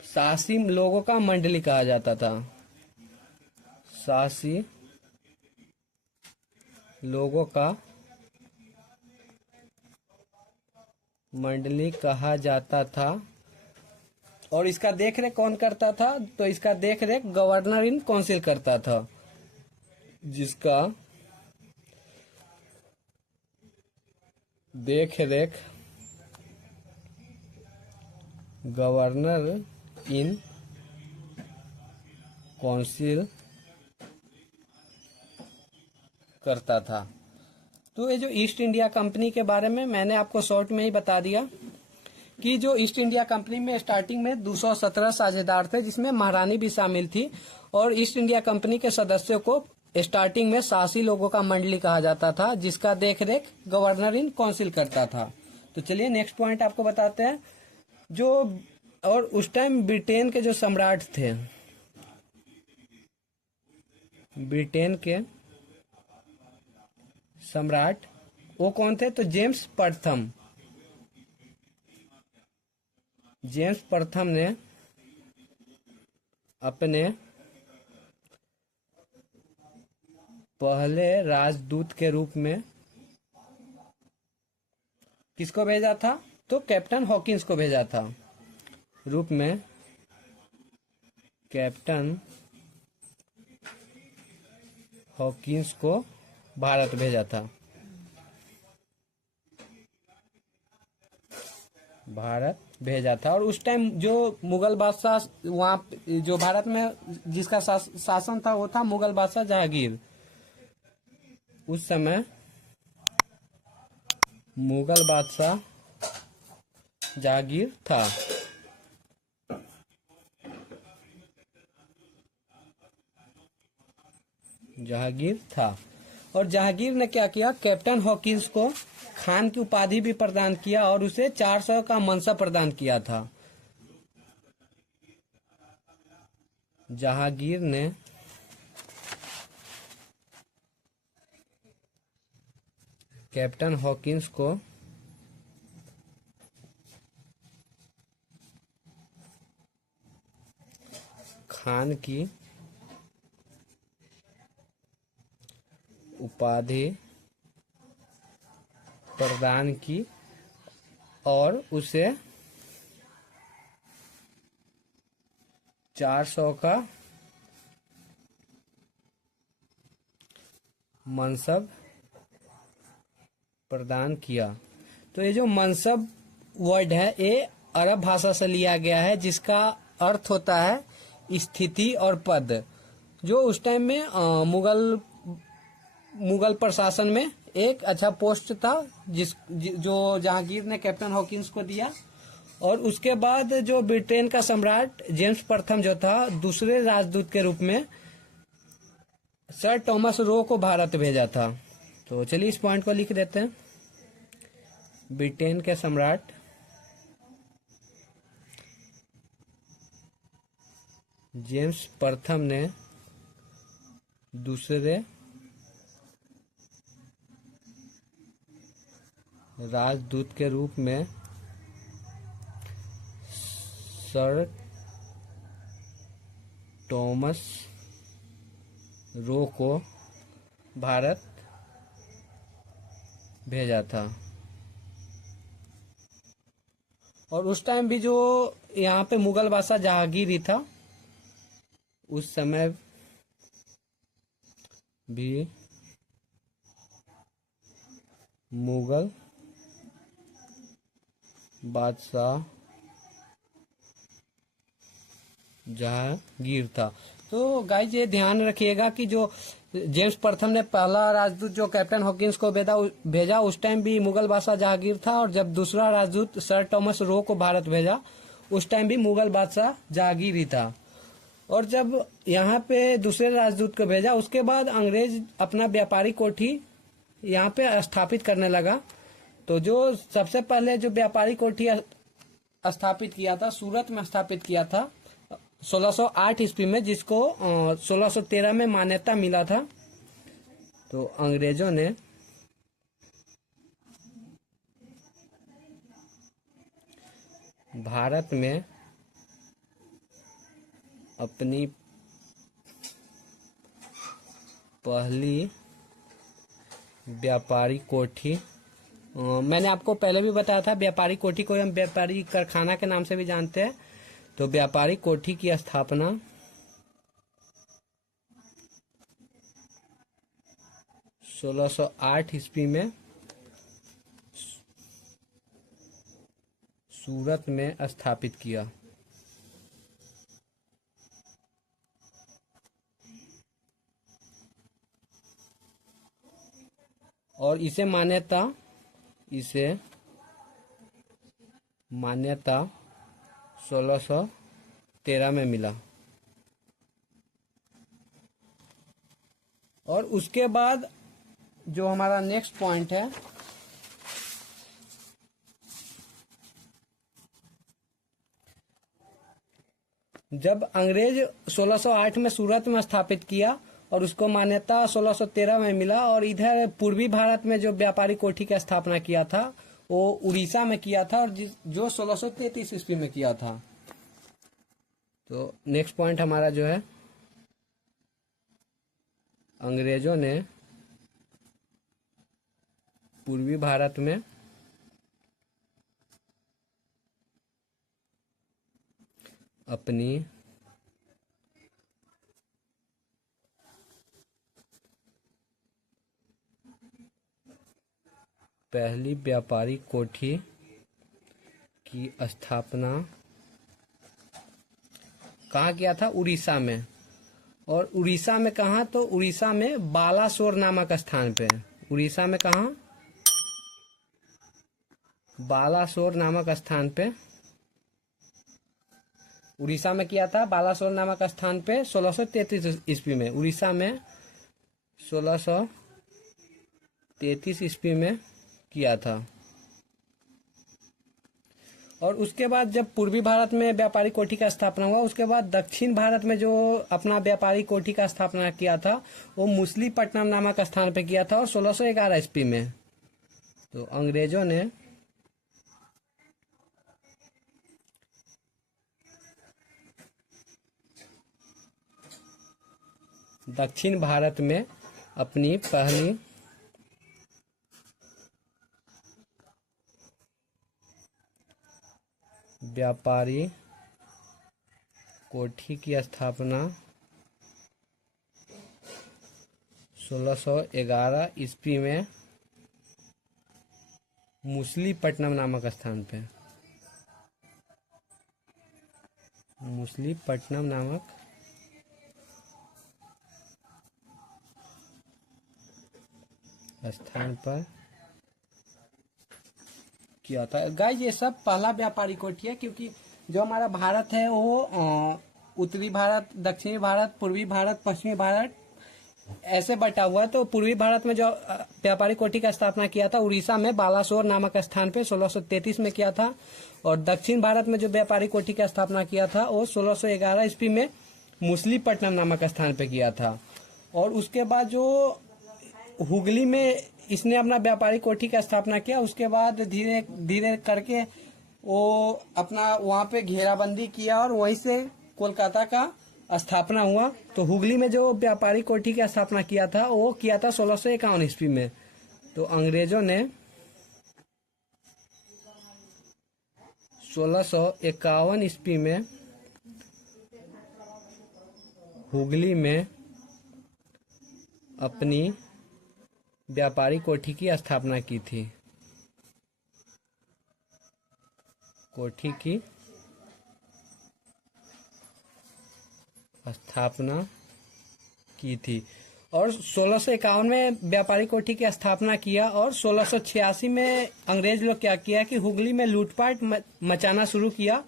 शासी लोगों का मंडली कहा जाता था। शासी लोगों का मंडली कहा जाता था। और इसका देखरेख कौन करता था? तो इसका देखरेख गवर्नर इन काउंसिल करता था, जिसका देखरेख गवर्नर इन काउंसिल करता था। तो ये जो ईस्ट इंडिया कंपनी के बारे में मैंने आपको शॉर्ट में ही बता दिया, कि जो ईस्ट इंडिया कंपनी में स्टार्टिंग में 217 साझेदार थे, जिसमें महारानी भी शामिल थी। और ईस्ट इंडिया कंपनी के सदस्यों को स्टार्टिंग में शासी लोगों का मंडली कहा जाता था, जिसका देखरेख गवर्नर इन काउंसिल करता था। तो चलिए नेक्स्ट पॉइंट आपको बताते हैं। जो और उस टाइम ब्रिटेन के जो सम्राट थे, ब्रिटेन के सम्राट वो कौन थे? तो जेम्स प्रथम। जेम्स प्रथम ने अपने पहले राजदूत के रूप में किसको भेजा था? तो कैप्टन हॉकिंस को भेजा था। रूप में कैप्टन हॉकिंस को भारत भेजा था। भारत भेजा था। और उस टाइम जो मुगल बादशाह वहाँ जो भारत में जिसका शासन था, वो था मुगल बादशाह जहांगीर। उस समय मुगल बादशाह जहांगीर था। जहांगीर था। और जहांगीर ने क्या किया? कैप्टन हॉकिंस को खान की उपाधि भी प्रदान किया और उसे 400 का मनसब प्रदान किया था। जहांगीर ने कैप्टन हॉकिंस को खान की उपाधि प्रदान की और उसे 400 का मनसब प्रदान किया। तो ये जो मनसब वर्ड है ये अरब भाषा से लिया गया है, जिसका अर्थ होता है स्थिति और पद। जो उस टाइम में मुगल प्रशासन में एक अच्छा पोस्ट था, जो जहांगीर ने कैप्टन हॉकिंस को दिया। और उसके बाद जो ब्रिटेन का सम्राट जेम्स प्रथम जो था, दूसरे राजदूत के रूप में सर टॉमस रो को भारत भेजा था। तो चलिए इस पॉइंट को लिख देते हैं। ब्रिटेन के सम्राट जेम्स प्रथम ने दूसरे राजदूत के रूप में सर टॉमस रो को भारत भेजा था। और उस टाइम भी जो यहाँ पे मुगल बादशाह जहांगीर ही था, उस समय भी मुगल बादशाह जहांगीर था। तो गाइस ये ध्यान रखिएगा कि जो जेम्स प्रथम ने पहला राजदूत जो कैप्टन हॉकिंस को भेजा उस टाइम भी मुगल बादशाह जहांगीर था, और जब दूसरा राजदूत सर टॉमस रो को भारत भेजा उस टाइम भी मुगल बादशाह जहांगीर ही था। और जब यहाँ पे दूसरे राजदूत को भेजा उसके बाद अंग्रेज अपना व्यापारी कोठी यहाँ पे स्थापित करने लगा। तो जो सबसे पहले जो व्यापारी कोठी स्थापित किया था, सूरत में स्थापित किया था 1608 ईस्वी में, जिसको 1613 में मान्यता मिला था। तो अंग्रेजों ने भारत में अपनी पहली व्यापारी कोठी, मैंने आपको पहले भी बताया था, व्यापारी कोठी को हम व्यापारी कारखाना के नाम से भी जानते हैं। तो व्यापारी कोठी की स्थापना 1608 ईस्वी में सूरत में स्थापित किया। और इसे मान्यता 1613 में मिला। और उसके बाद जो हमारा नेक्स्ट पॉइंट है, जब अंग्रेज 1608 में सूरत में स्थापित किया और उसको मान्यता 1613 में मिला, और इधर पूर्वी भारत में जो व्यापारी कोठी की स्थापना किया था वो उड़ीसा में किया था, और जो 1633 ईस्वी में किया था। तो नेक्स्ट पॉइंट हमारा जो है, अंग्रेजों ने पूर्वी भारत में अपनी पहली व्यापारी कोठी की स्थापना कहाँ किया था? उड़ीसा में। और उड़ीसा में कहाँ? तो उड़ीसा में बालासोर नामक स्थान पे। उड़ीसा में कहाँ? बालासोर नामक स्थान पे उड़ीसा में किया था। बालासोर नामक स्थान पे 1633 ईस्वी में, उड़ीसा में 1633 ईस्वी में किया था। और उसके बाद जब पूर्वी भारत में व्यापारी कोठी का स्थापना हुआ, उसके बाद दक्षिण भारत में जो अपना व्यापारी कोठी का स्थापना किया था वो मुसलीपट्टनम नामक स्थान पे किया था, और 1611 ईस्वी में। तो अंग्रेजों ने दक्षिण भारत में अपनी पहली व्यापारी कोठी की स्थापना 1611 ईस्वी में मुसलीपट्टनम नामक स्थान पे, मुसलीपट्टनम नामक स्थान पर किया था। गाइस ये सब पहला व्यापारी कोठी है, क्योंकि जो हमारा भारत है वो उत्तरी भारत, दक्षिणी भारत, पूर्वी भारत, पश्चिमी भारत ऐसे बटा हुआ है। तो पूर्वी भारत में जो व्यापारी कोठी का स्थापना किया था उड़ीसा में बालासोर नामक स्थान पे 1633 में किया था, और दक्षिण भारत में जो व्यापारी कोठी का स्थापना किया था वो 1611 ईस्वी में मुसलीपट्टनम नामक स्थान पे किया था। और उसके बाद जो हुगली में इसने अपना व्यापारी कोठी का स्थापना किया, उसके बाद धीरे धीरे करके वो अपना वहाँ पे घेराबंदी किया और वहीं से कोलकाता का स्थापना हुआ। तो हुगली में जो व्यापारी कोठी की स्थापना किया था वो किया था 1651 ईस्वी में। तो अंग्रेजों ने 1651 ईस्वी में हुगली में अपनी व्यापारी कोठी की स्थापना की थी, कोठी की स्थापना की थी। और 1651 में व्यापारी कोठी की स्थापना किया, और 1686 में अंग्रेज लोग क्या किया कि हुगली में लूटपाट मचाना शुरू किया,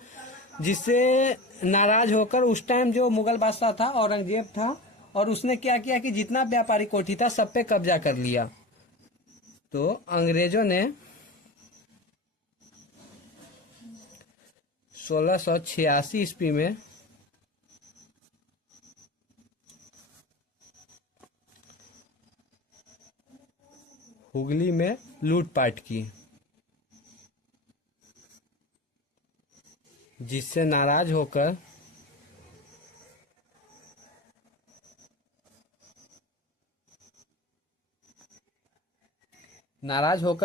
जिससे नाराज होकर उस टाइम जो मुगल बादशाह था औरंगजेब था, और उसने क्या किया कि जितना व्यापारी कोठी था सब पे कब्जा कर लिया। तो अंग्रेजों ने 1686 ईस्वी में हुगली में लूटपाट की, जिससे नाराज होकर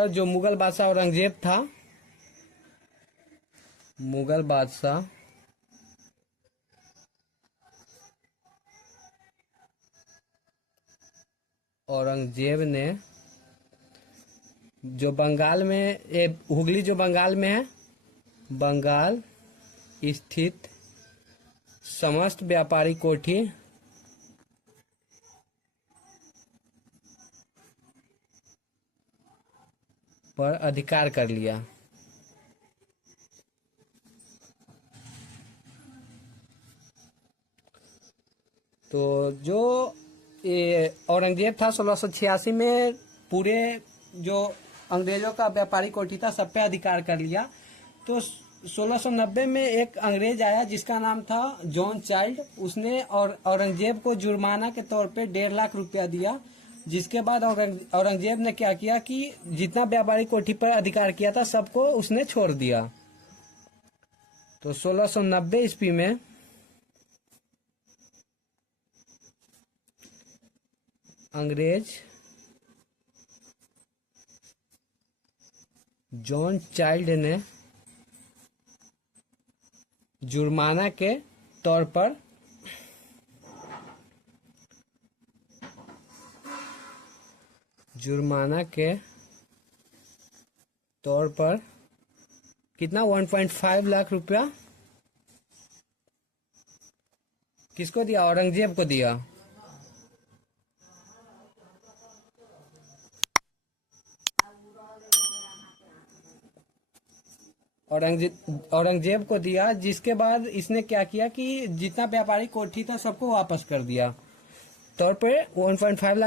जो मुगल बादशाह औरंगजेब था, मुगल बादशाह औरंगजेब ने जो बंगाल में हुगली जो बंगाल में है, बंगाल स्थित समस्त व्यापारी कोठी पर अधिकार कर लिया। तो जो औरंगजेब था 1686 में पूरे जो अंग्रेजों का व्यापारी कोठी था सब पे अधिकार कर लिया। तो 1690 में एक अंग्रेज आया जिसका नाम था जॉन चाइल्ड। उसने और औरंगजेब को जुर्माना के तौर पे 1.5 लाख रुपया दिया, जिसके बाद औरंगजेब ने क्या किया कि जितना व्यापारी कोठी पर अधिकार किया था सबको उसने छोड़ दिया। तो 1690 ईस्वी में अंग्रेज जॉन चाइल्ड ने जुर्माना के तौर पर कितना 1.5 लाख रुपया किसको दिया? औरंगजेब को दिया। औरंगजेब को दिया, जिसके बाद इसने क्या किया कि जितना व्यापारी कोठी था सबको वापस कर दिया। तौर पे 1.5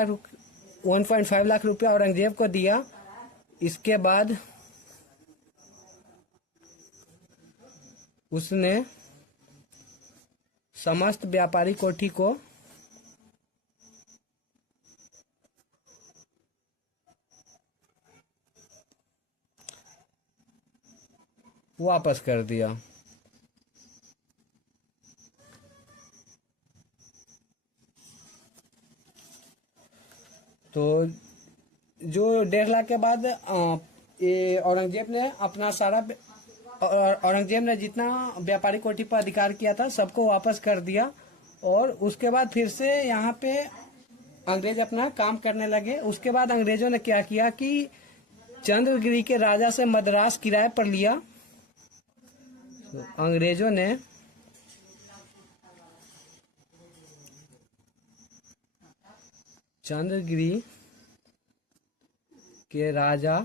लाख रुपया औरंगजेब को दिया। इसके बाद उसने समस्त व्यापारी कोठी को वापस कर दिया। तो जो 1.5 लाख के बाद ये औरंगजेब ने जितना व्यापारी कोठी पर अधिकार किया था सबको वापस कर दिया। और उसके बाद फिर से यहाँ पे अंग्रेज अपना काम करने लगे। उसके बाद अंग्रेजों ने क्या किया कि चंद्रगिरी के राजा से मद्रास किराए पर लिया। तो अंग्रेजों ने चंद्रगिरी के राजा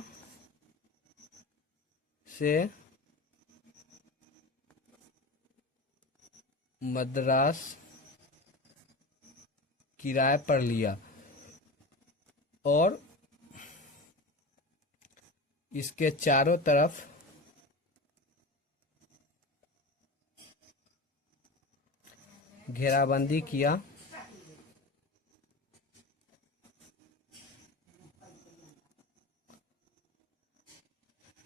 से मद्रास किराए पर लिया और इसके चारों तरफ घेराबंदी किया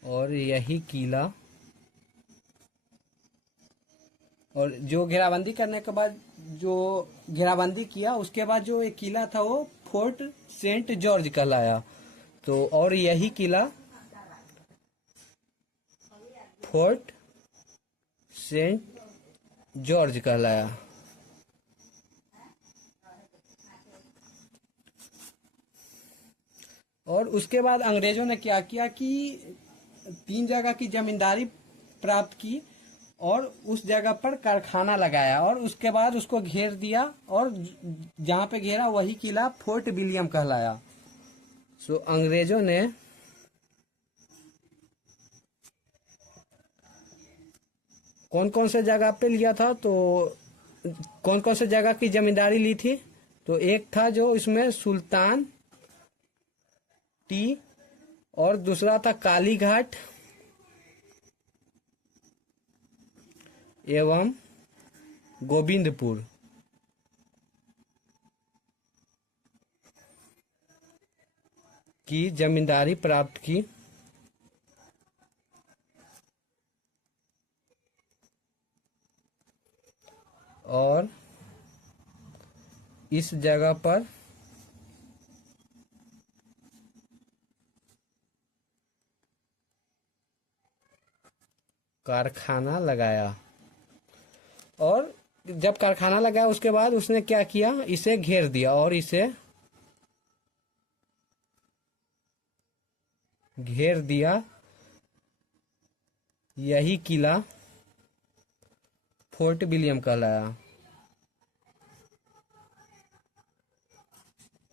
और यही किला, और जो घेराबंदी करने के बाद जो घेराबंदी किया उसके बाद जो एक किला था वो फोर्ट सेंट जॉर्ज कहलाया। तो और यही किला फोर्ट सेंट जॉर्ज कहलाया। और उसके बाद अंग्रेजों ने क्या किया कि 3 जगह की जमींदारी प्राप्त की और उस जगह पर कारखाना लगाया और उसके बाद उसको घेर दिया और जहां पे घेरा वही किला फोर्ट विलियम कहलाया। सो अंग्रेजों ने कौन कौन से जगह पे लिया था, तो कौन कौन से जगह की जमींदारी ली थी, तो एक था जो इसमें सुल्तान टी और दूसरा था कालीघाट एवं गोविंदपुर। की जमींदारी प्राप्त की और इस जगह पर कारखाना लगाया। और जब कारखाना लगाया उसके बाद उसने क्या किया, इसे घेर दिया और इसे घेर दिया। यही किला फोर्ट विलियम कहलाया।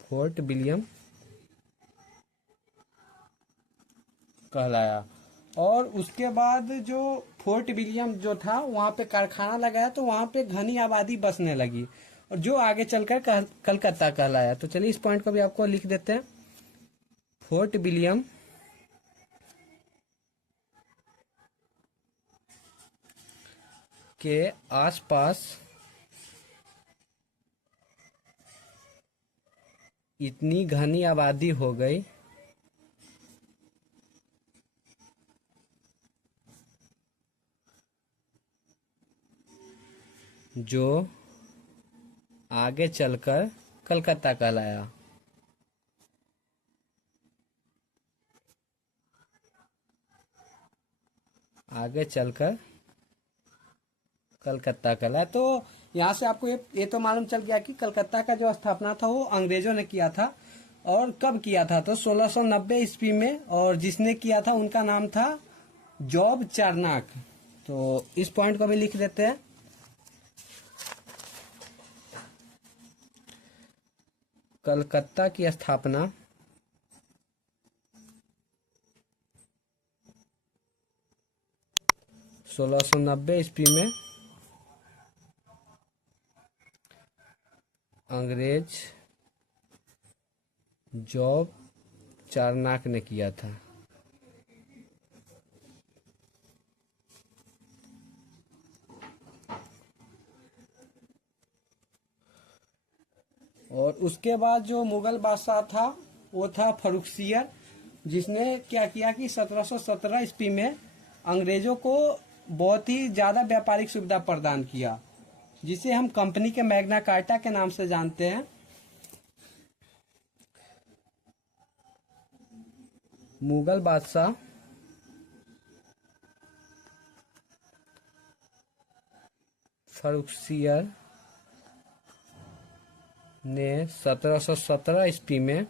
फोर्ट विलियम कहलाया। और उसके बाद जो फोर्ट विलियम जो था वहां पे कारखाना लगाया तो वहां पे घनी आबादी बसने लगी और जो आगे चलकर कलकत्ता कहलाया। तो चलिए इस पॉइंट को भी आपको लिख देते हैं। फोर्ट विलियम के आसपास इतनी घनी आबादी हो गई जो आगे चलकर कलकत्ता कहलाया। आगे चलकर कलकत्ता कहलाया। तो यहाँ से आपको ये तो मालूम चल गया कि कलकत्ता का जो स्थापना था वो अंग्रेजों ने किया था और कब किया था, तो 1690 ईस्वी में, और जिसने किया था उनका नाम था जॉब चार्नाक। तो इस पॉइंट को भी लिख देते हैं। कलकत्ता की स्थापना 1690 ईस्वी में अंग्रेज जॉब चार्नाक ने किया था। और उसके बाद जो मुगल बादशाह था वो था फर्रुखसियर, जिसने क्या किया कि 1717 ईस्वी में अंग्रेजों को बहुत ही ज्यादा व्यापारिक सुविधा प्रदान किया, जिसे हम कंपनी के मैग्ना कार्टा के नाम से जानते हैं। मुगल बादशाह फर्रुखसियर ने 1717 ईस्वी में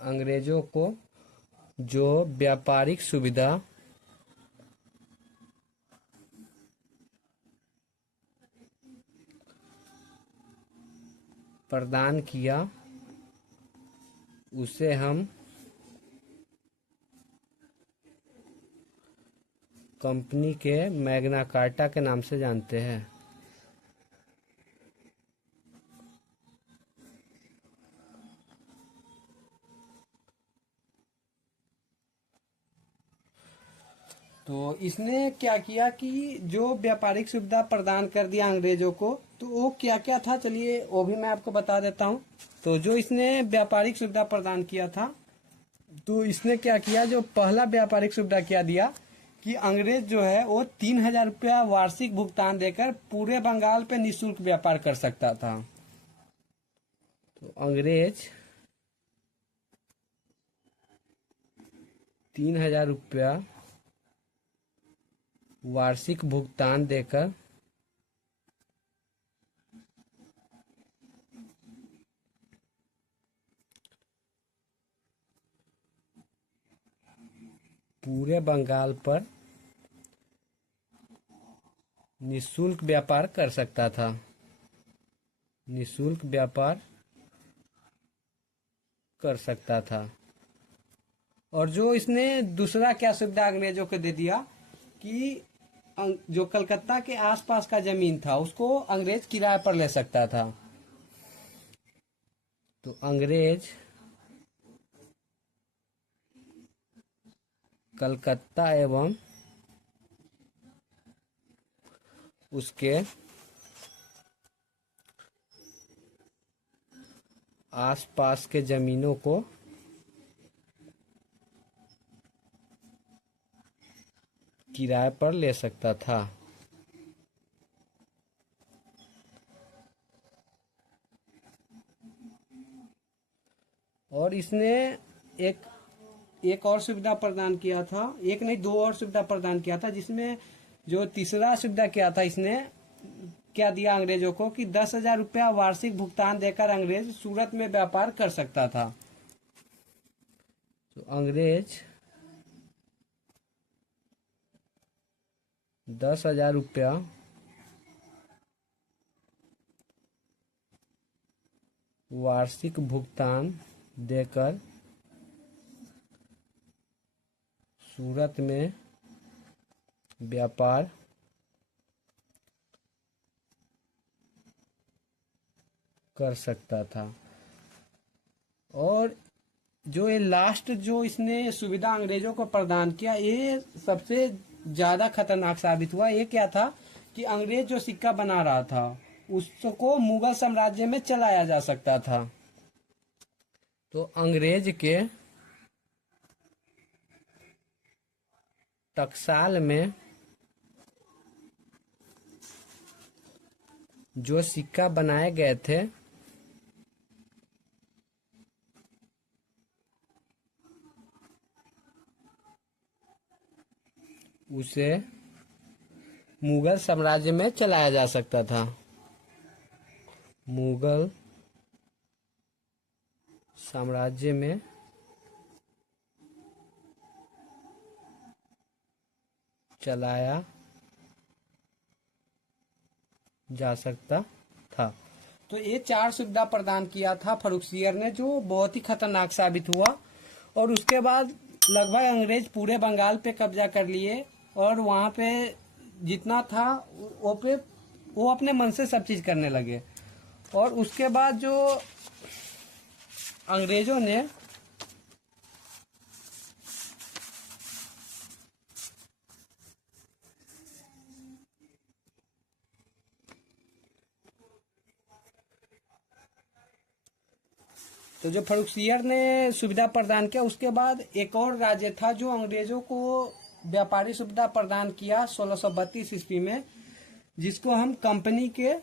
अंग्रेजों को जो व्यापारिक सुविधा प्रदान किया उसे हम कंपनी के मैग्ना कार्टा के नाम से जानते हैं। तो इसने क्या किया कि जो व्यापारिक सुविधा प्रदान कर दिया अंग्रेजों को, तो वो क्या क्या था चलिए वो भी मैं आपको बता देता हूँ। तो जो इसने व्यापारिक सुविधा प्रदान किया था, तो इसने क्या किया, जो पहला व्यापारिक सुविधा क्या दिया कि अंग्रेज जो है वो 3,000 रुपया वार्षिक भुगतान देकर पूरे बंगाल पे निःशुल्क व्यापार कर सकता था। तो अंग्रेज 3,000 रुपया वार्षिक भुगतान देकर पूरे बंगाल पर निःशुल्क व्यापार कर सकता था। निःशुल्क व्यापार कर सकता था। और जो इसने दूसरा क्या सुविधा अंग्रेजों को दे दिया कि जो कलकत्ता के आसपास का जमीन था उसको अंग्रेज किराए पर ले सकता था। तो अंग्रेज कलकत्ता एवं उसके आसपास के जमीनों को किराए पर ले सकता था। और इसने एक और सुविधा प्रदान किया था, एक नहीं दो और सुविधा प्रदान किया था, जिसमें जो तीसरा सुविधा क्या था, इसने क्या दिया अंग्रेजों को कि 10,000 रुपया वार्षिक भुगतान देकर अंग्रेज सूरत में व्यापार कर सकता था। तो अंग्रेज 10,000 रुपया वार्षिक भुगतान देकर सूरत में व्यापार कर सकता था। और जो ये लास्ट जो इसने सुविधा अंग्रेजों को प्रदान किया, ये सबसे ज्यादा खतरनाक साबित हुआ। ये क्या था कि अंग्रेज जो सिक्का बना रहा था उसको मुगल साम्राज्य में चलाया जा सकता था। तो अंग्रेज के टकसाल में जो सिक्का बनाए गए थे उसे मुगल साम्राज्य में चलाया जा सकता था। मुगल साम्राज्य में चलाया जा सकता था। तो ये 4 सुविधा प्रदान किया था फर्रुखसियर ने, जो बहुत ही खतरनाक साबित हुआ। और उसके बाद लगभग अंग्रेज पूरे बंगाल पे कब्जा कर लिए और वहाँ पे जितना था वो अपने मन से सब चीज करने लगे। और उसके बाद जो अंग्रेजों ने तो जो फर्रुखसियर ने सुविधा प्रदान किया, उसके बाद एक और राज्य था जो अंग्रेजों को व्यापारी सुविधा प्रदान किया 1632 ईस्वी में, जिसको हम कंपनी के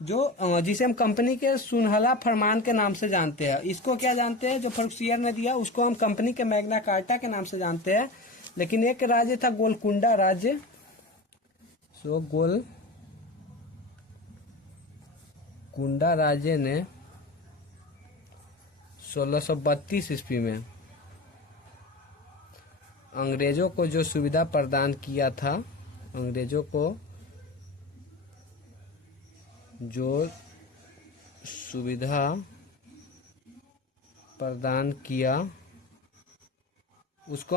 जिसे हम कंपनी के सुनहला फरमान के नाम से जानते हैं। इसको क्या जानते हैं, जो फर्रुखसियर ने दिया उसको हम कंपनी के मैग्ना कार्टा के नाम से जानते हैं। लेकिन एक राज्य था गोलकुंडा राज्य। गोलकुंडा राज्य ने 1632 ईस्वी में अंग्रेजों को जो सुविधा प्रदान किया था, अंग्रेजों को जो सुविधा प्रदान किया उसको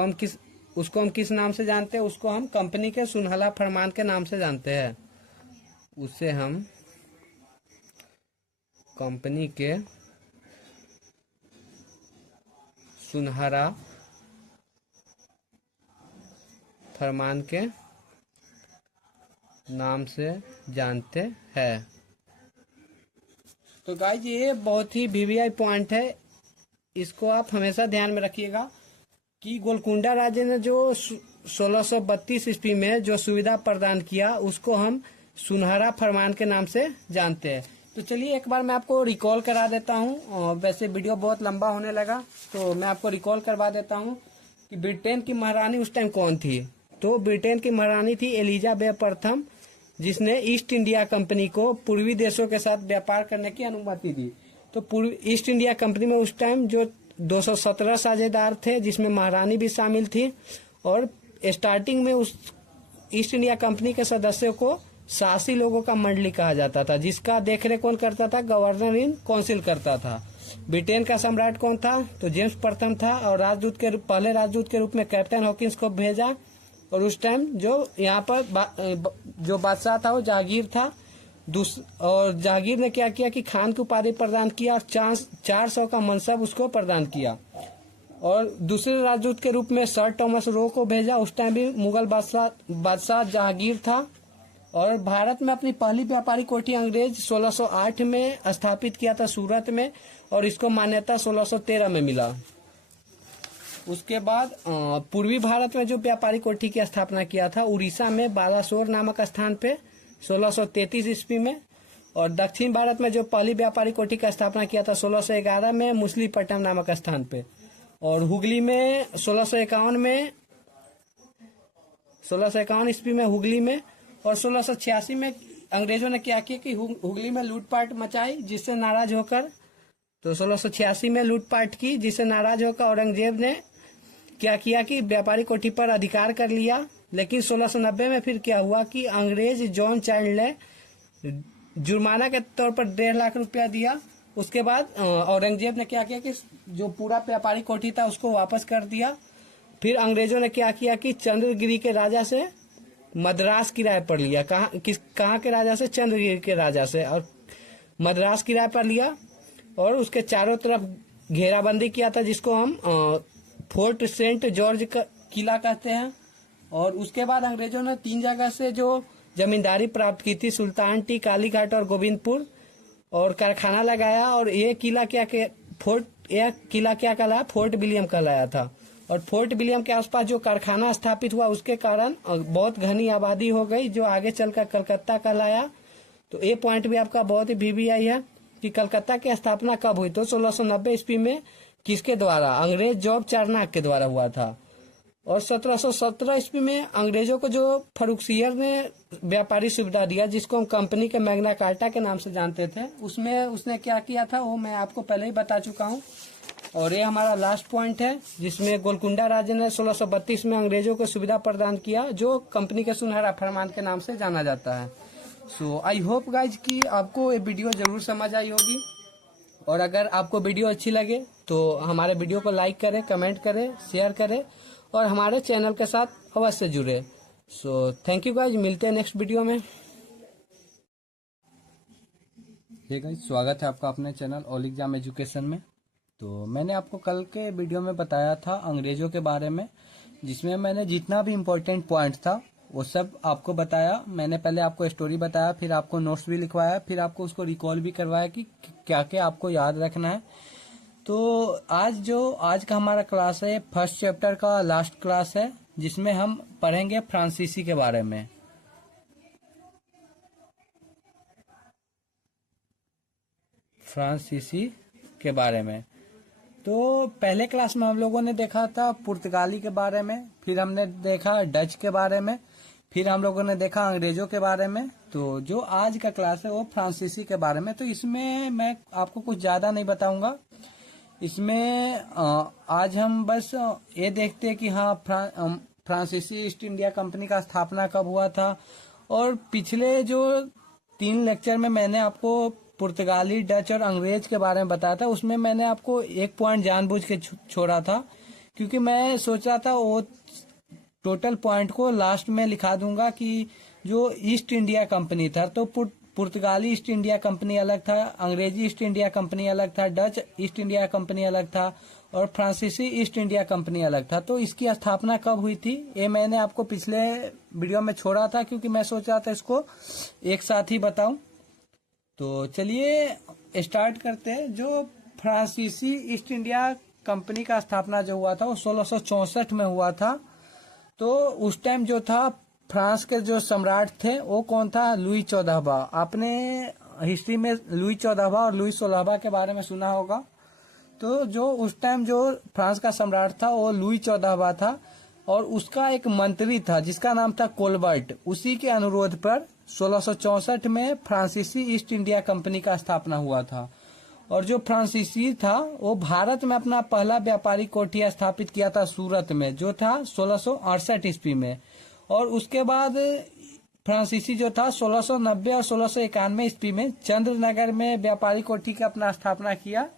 हम किस नाम से जानते हैं? उसको हम कंपनी के सुनहला फरमान के नाम से जानते हैं। उसे हम कंपनी के सुनहरा फरमान के नाम से जानते हैं। तो गाइस ये बहुत ही वीवीआई पॉइंट है, इसको आप हमेशा ध्यान में रखिएगा कि गोलकुंडा राजे ने जो 1632 ईस्वी में जो सुविधा प्रदान किया उसको हम सुनहरा फरमान के नाम से जानते हैं। तो चलिए एक बार मैं आपको रिकॉल करा देता हूँ। वैसे वीडियो बहुत लंबा होने लगा तो मैं आपको रिकॉल करवा देता हूँ कि ब्रिटेन की महारानी उस टाइम कौन थी। तो ब्रिटेन की महारानी थी एलिजाबेथ प्रथम, जिसने ईस्ट इंडिया कंपनी को पूर्वी देशों के साथ व्यापार करने की अनुमति दी। तो ईस्ट इंडिया कंपनी में उस टाइम जो 217 साझेदार थे, जिसमें महारानी भी शामिल थी। और स्टार्टिंग में उस ईस्ट इंडिया कंपनी के सदस्यों को शासी लोगों का मंडली कहा जाता था, जिसका देखरेख कौन करता था? गवर्नर इन काउंसिल करता था। ब्रिटेन का सम्राट कौन था? तो जेम्स प्रथम था। और पहले राजदूत के रूप में कैप्टन हॉकिंस को भेजा। और उस टाइम जो यहाँ पर जो बादशाह था वो जहांगीर था। और जहांगीर ने क्या किया कि खान की उपाधि प्रदान किया और 400 का मनसब उसको प्रदान किया। और दूसरे राजदूत के रूप में सर थॉमस रो को भेजा। उस टाइम भी मुगल बादशाह जहांगीर था। और भारत में अपनी पहली व्यापारी कोठी अंग्रेज 1608 में स्थापित किया था सूरत में, और इसको मान्यता 1613 में मिला। उसके बाद पूर्वी भारत में जो व्यापारी कोठी की स्थापना किया था उड़ीसा में बालासोर नामक स्थान पे 1633 ईस्वी में। और दक्षिण भारत में जो पहली व्यापारी कोठी का स्थापना किया था 1611 में मुसलीपट्टनम नामक स्थान पे। और हुगली में 1651 ईस्वी में हुगली में। और 1686 में अंग्रेजों ने क्या किया कि हुगली में लूटपाट मचाई, जिससे नाराज होकर 1686 में लूटपाट की, जिससे नाराज होकर औरंगजेब ने क्या किया कि व्यापारी कोठी पर अधिकार कर लिया। लेकिन 1690 में फिर क्या हुआ कि अंग्रेज जॉन चाइल्ड ने जुर्माना के तौर पर 1.5 लाख रुपया दिया। उसके बाद औरंगजेब ने क्या किया कि जो पूरा व्यापारी कोठी था उसको वापस कर दिया। फिर अंग्रेजों ने क्या किया कि चंद्रगिरी के राजा से मद्रास किराए पर लिया। कहाँ के राजा से? चंद्रगिरी के राजा से। और मद्रास किराए पर लिया और उसके चारों तरफ घेराबंदी किया था, जिसको हम फोर्ट सेंट जॉर्ज का किला कहते हैं। और उसके बाद अंग्रेजों ने 3 जगह से जो जमींदारी प्राप्त की थी, सुल्तानटी, कालीघाट और गोविंदपुर, और कारखाना लगाया। और ये किला क्या कहलाया? फोर्ट विलियम कहलाया था। और फोर्ट विलियम के आसपास जो कारखाना स्थापित हुआ उसके कारण बहुत घनी आबादी हो गई, जो आगे चलकर कलकत्ता कहलाया। तो ये पॉइंट भी आपका बहुत ही वीवीआई है कि कलकत्ता की स्थापना कब हुई? तो 1690 ईस्वी में। किसके द्वारा? अंग्रेज जॉब चारनाक के द्वारा हुआ था। और 1717 ईस्वी में अंग्रेजों को जो फरुखसियर ने व्यापारी सुविधा दिया, जिसको हम कंपनी के मैग्ना कार्टा के नाम से जानते थे, उसमें उसने क्या किया था वो मैं आपको पहले ही बता चुका हूँ। और ये हमारा लास्ट पॉइंट है, जिसमें गोलकुंडा राजे ने 1632 में अंग्रेजों को सुविधा प्रदान किया, जो कंपनी के सुनहरा फरमान के नाम से जाना जाता है। सो आई होप गाइज कि आपको ये वीडियो जरूर समझ आई होगी। और अगर आपको वीडियो अच्छी लगे तो हमारे वीडियो को लाइक करें, कमेंट करें, शेयर करें और हमारे चैनल के साथ अवश्य जुड़े। सो थैंक यू गाइज, मिलते हैं नेक्स्ट वीडियो में। हे गाइज, स्वागत है आपका अपने चैनल ऑल एग्जाम एजुकेशन में। तो मैंने आपको कल के वीडियो में बताया था अंग्रेजों के बारे में, जिसमें मैंने जितना भी इम्पोर्टेंट पॉइंट था वो सब आपको बताया। मैंने पहले आपको स्टोरी बताया, फिर आपको नोट्स भी लिखवाया, फिर आपको उसको रिकॉल भी करवाया कि क्या क्या आपको याद रखना है। तो आज का हमारा क्लास है, फर्स्ट चैप्टर का लास्ट क्लास है, जिसमें हम पढ़ेंगे फ्रांसीसी के बारे में। फ्रांसीसी के बारे में तो पहले क्लास में हम लोगों ने देखा था पुर्तगाली के बारे में, फिर हमने देखा डच के बारे में, फिर हम लोगों ने देखा अंग्रेजों के बारे में। तो जो आज का क्लास है वो फ्रांसीसी के बारे में। तो इसमें मैं आपको कुछ ज़्यादा नहीं बताऊंगा, इसमें आज हम बस ये देखते हैं कि हाँ फ्रांसीसी ईस्ट इंडिया कंपनी का स्थापना कब हुआ था। और पिछले जो 3 लेक्चर में मैंने आपको पुर्तगाली, डच और अंग्रेज के बारे में बताया था, उसमें मैंने आपको एक पॉइंट जानबूझ के छोड़ा था, क्योंकि मैं सोच रहा था वो टोटल पॉइंट को लास्ट में लिखा दूंगा कि जो ईस्ट इंडिया कंपनी था, तो पुर्तगाली ईस्ट इंडिया कंपनी अलग था, अंग्रेजी ईस्ट इंडिया कंपनी अलग था, डच ईस्ट इंडिया कंपनी अलग था और फ्रांसीसी ईस्ट इंडिया कंपनी अलग था। तो इसकी स्थापना कब हुई थी ये मैंने आपको पिछले वीडियो में छोड़ा था, क्योंकि मैं सोच रहा था इसको एक साथ ही बताऊं। तो चलिए स्टार्ट करते हैं। जो फ्रांसीसी ईस्ट इंडिया कंपनी का स्थापना जो हुआ था वो 1664 में हुआ था। तो उस टाइम जो था फ्रांस के जो सम्राट थे वो कौन था? लुई 14वां। आपने हिस्ट्री में लुई 14वां और लुई 16वां के बारे में सुना होगा। तो जो उस टाइम जो फ्रांस का सम्राट था वो लुई 14वां था और उसका एक मंत्री था जिसका नाम था कोलबर्ट। उसी के अनुरोध पर 1664 में फ्रांसीसी ईस्ट इंडिया कंपनी का स्थापना हुआ था। और जो फ्रांसीसी था वो भारत में अपना पहला व्यापारिक कोठी स्थापित किया था सूरत में, जो था 1668 ईस्वी में। और उसके बाद फ्रांसीसी जो था 1690 और 1691 ईस्वी में चंद्रनगर में व्यापारिक कोठी का अपना स्थापना किया।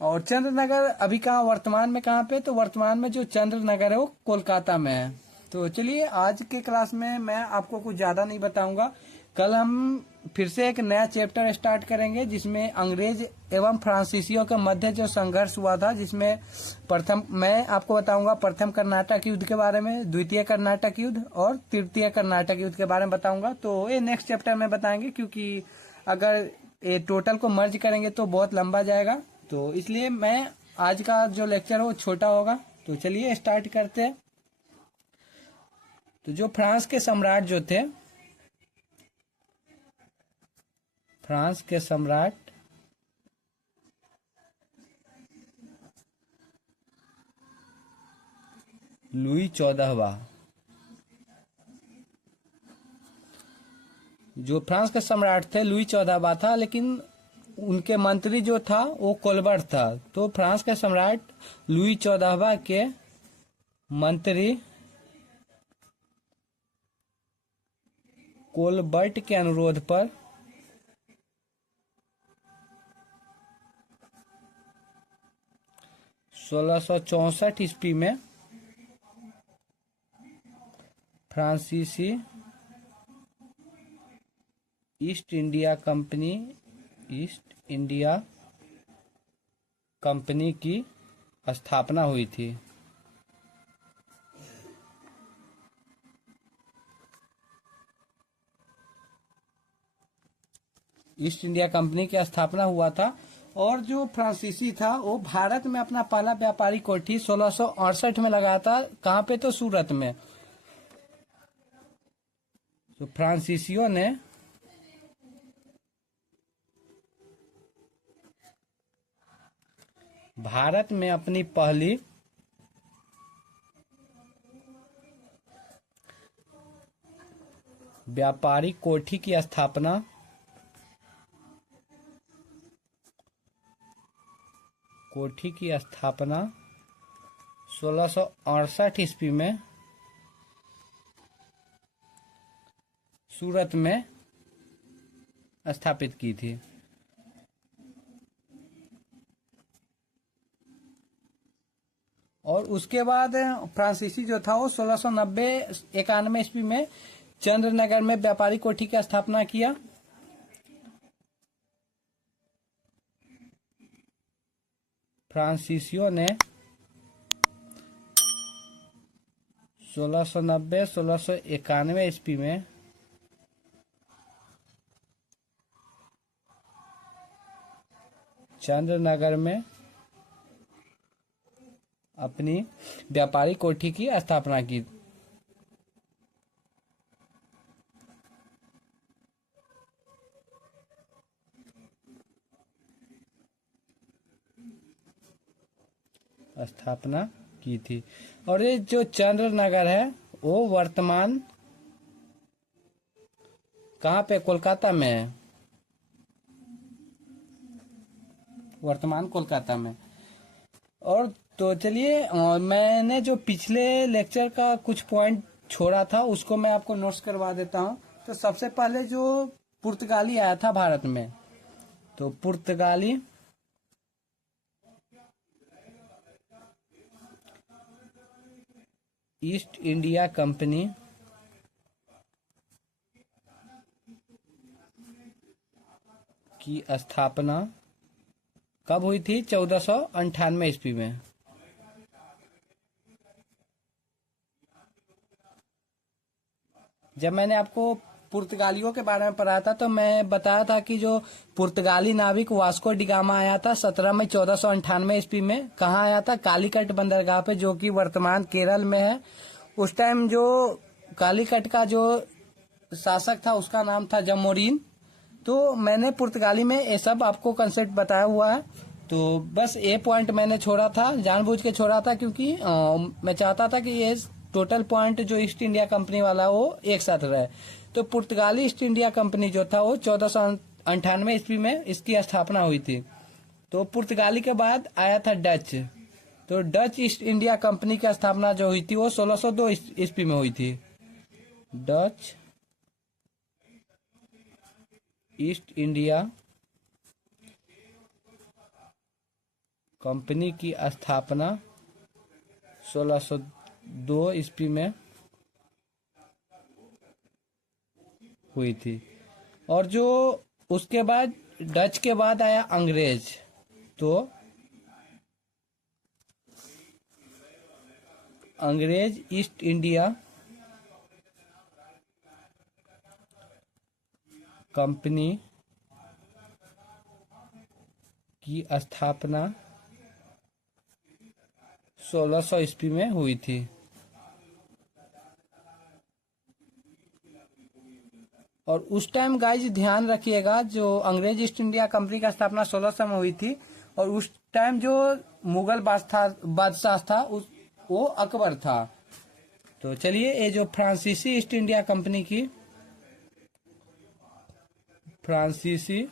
और चंद्रनगर अभी कहाँ, वर्तमान में कहाँ पे? तो वर्तमान में जो चंद्रनगर है वो कोलकाता में है। तो चलिए आज के क्लास में मैं आपको कुछ ज्यादा नहीं बताऊंगा। कल हम फिर से एक नया चैप्टर स्टार्ट करेंगे जिसमें अंग्रेज एवं फ्रांसीसियों के मध्य जो संघर्ष हुआ था, जिसमें प्रथम मैं आपको बताऊंगा प्रथम कर्नाटक युद्ध के बारे में, द्वितीय कर्नाटक युद्ध और तृतीय कर्नाटक युद्ध के बारे में बताऊंगा। तो ये नेक्स्ट चैप्टर में बताएंगे, क्योंकि अगर ये टोटल को मर्ज करेंगे तो बहुत लंबा जाएगा। तो इसलिए मैं आज का जो लेक्चर है वो छोटा होगा। तो चलिए स्टार्ट करते हैं। तो जो फ्रांस के सम्राट जो थे, फ्रांस के सम्राट लुई 14वां, जो फ्रांस के सम्राट थे लुई 14वां था, लेकिन उनके मंत्री जो था वो कोलबर्ट था। तो फ्रांस के सम्राट लुई 14वां के मंत्री कोलबर्ट के अनुरोध पर 1664 ईस्वी में फ्रांसीसी ईस्ट इंडिया कंपनी की स्थापना हुई थी। ईस्ट इंडिया कंपनी की स्थापना हुआ था। और जो फ्रांसीसी था वो भारत में अपना पहला व्यापारिक कोठी 1668 में लगाया था। कहाँ पे? तो सूरत में। तो फ्रांसीसियों ने भारत में अपनी पहली व्यापारिक कोठी की स्थापना 1668 ईस्वी में सूरत में स्थापित की थी। और उसके बाद फ्रांसीसी जो था वो 1690-91 ईस्वी में चंद्रनगर में व्यापारिक कोठी की स्थापना किया। फ्रांसीसियों ने 1690-1691 ईस्वी में चंद्रनगर में अपनी व्यापारिक कोठी की स्थापना की। थी। और ये जो चंद्रनगर है वो वर्तमान कहाँ पे? कोलकाता में है। वर्तमान कोलकाता में। और तो चलिए, मैंने जो पिछले लेक्चर का कुछ पॉइंट छोड़ा था उसको मैं आपको नोट्स करवा देता हूँ। तो सबसे पहले जो पुर्तगाली आया था भारत में, तो पुर्तगाली ईस्ट इंडिया कंपनी की स्थापना कब हुई थी? 1498 ईस्वी में। जब मैंने आपको पुर्तगालियों के बारे में पढ़ाया था तो मैं बताया था कि जो पुर्तगाली नाविक वास्को डिगामा आया था 17 मई 1498 ईस्वी में। कहाँ आया था? कालीकट बंदरगाह पे, जो कि वर्तमान केरल में है। उस टाइम जो कालीकट का जो शासक था उसका नाम था जमोरीन। तो मैंने पुर्तगाली में ये सब आपको कंसेप्ट बताया हुआ है। तो बस ये पॉइंट मैंने छोड़ा था, जानबूझ के छोड़ा था, क्योंकि मैं चाहता था कि ये टोटल पॉइंट जो ईस्ट इंडिया कंपनी वाला वो एक साथ रहे। तो पुर्तगाली ईस्ट इंडिया कंपनी जो था वो 1498 ईस्वी में इसकी स्थापना हुई थी। तो पुर्तगाली के बाद आया था डच। तो डच ईस्ट इंडिया कंपनी की स्थापना जो हुई थी वो 1602 ईस्वी में हुई थी। डच ईस्ट इंडिया कंपनी की स्थापना 1602 ईस्वी में हुई थी। और जो उसके बाद डच के बाद आया अंग्रेज। तो अंग्रेज ईस्ट इंडिया कंपनी की स्थापना 1600 ईस्वी में हुई थी। और उस टाइम गाइज ध्यान रखिएगा, जो अंग्रेज ईस्ट इंडिया कंपनी का स्थापना 1600 में हुई थी, और उस टाइम जो मुगल बादशाह था वो अकबर था। तो चलिए, ये जो फ्रांसीसी ईस्ट इंडिया कंपनी की फ्रांसीसी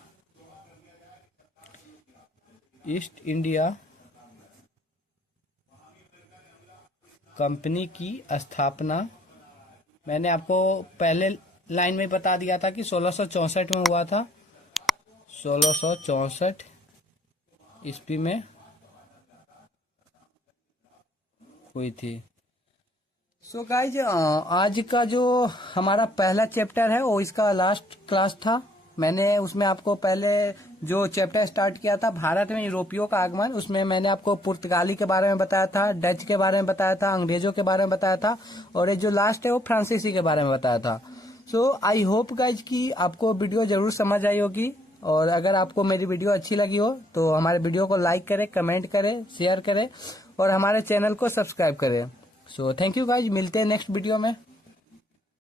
ईस्ट इंडिया कंपनी की स्थापना मैंने आपको पहले लाइन में बता दिया था कि 1664 में हुआ था। 1664 ईस्वी में हुई थी। सो गाइज, आज का जो हमारा पहला चैप्टर है वो इसका लास्ट क्लास था। मैंने उसमें आपको पहले जो चैप्टर स्टार्ट किया था भारत में यूरोपियों का आगमन, उसमें मैंने आपको पुर्तगाली के बारे में बताया था, डच के बारे में बताया था, अंग्रेजों के बारे में बताया था, और ये जो लास्ट है वो फ्रांसीसी के बारे में बताया था। सो आई होप गाइज कि आपको वीडियो जरूर समझ आई होगी। और अगर आपको मेरी वीडियो अच्छी लगी हो तो हमारे वीडियो को लाइक करें, कमेंट करें, शेयर करें और हमारे चैनल को सब्सक्राइब करें। सो थैंक यू गाइज, मिलते हैं नेक्स्ट वीडियो में।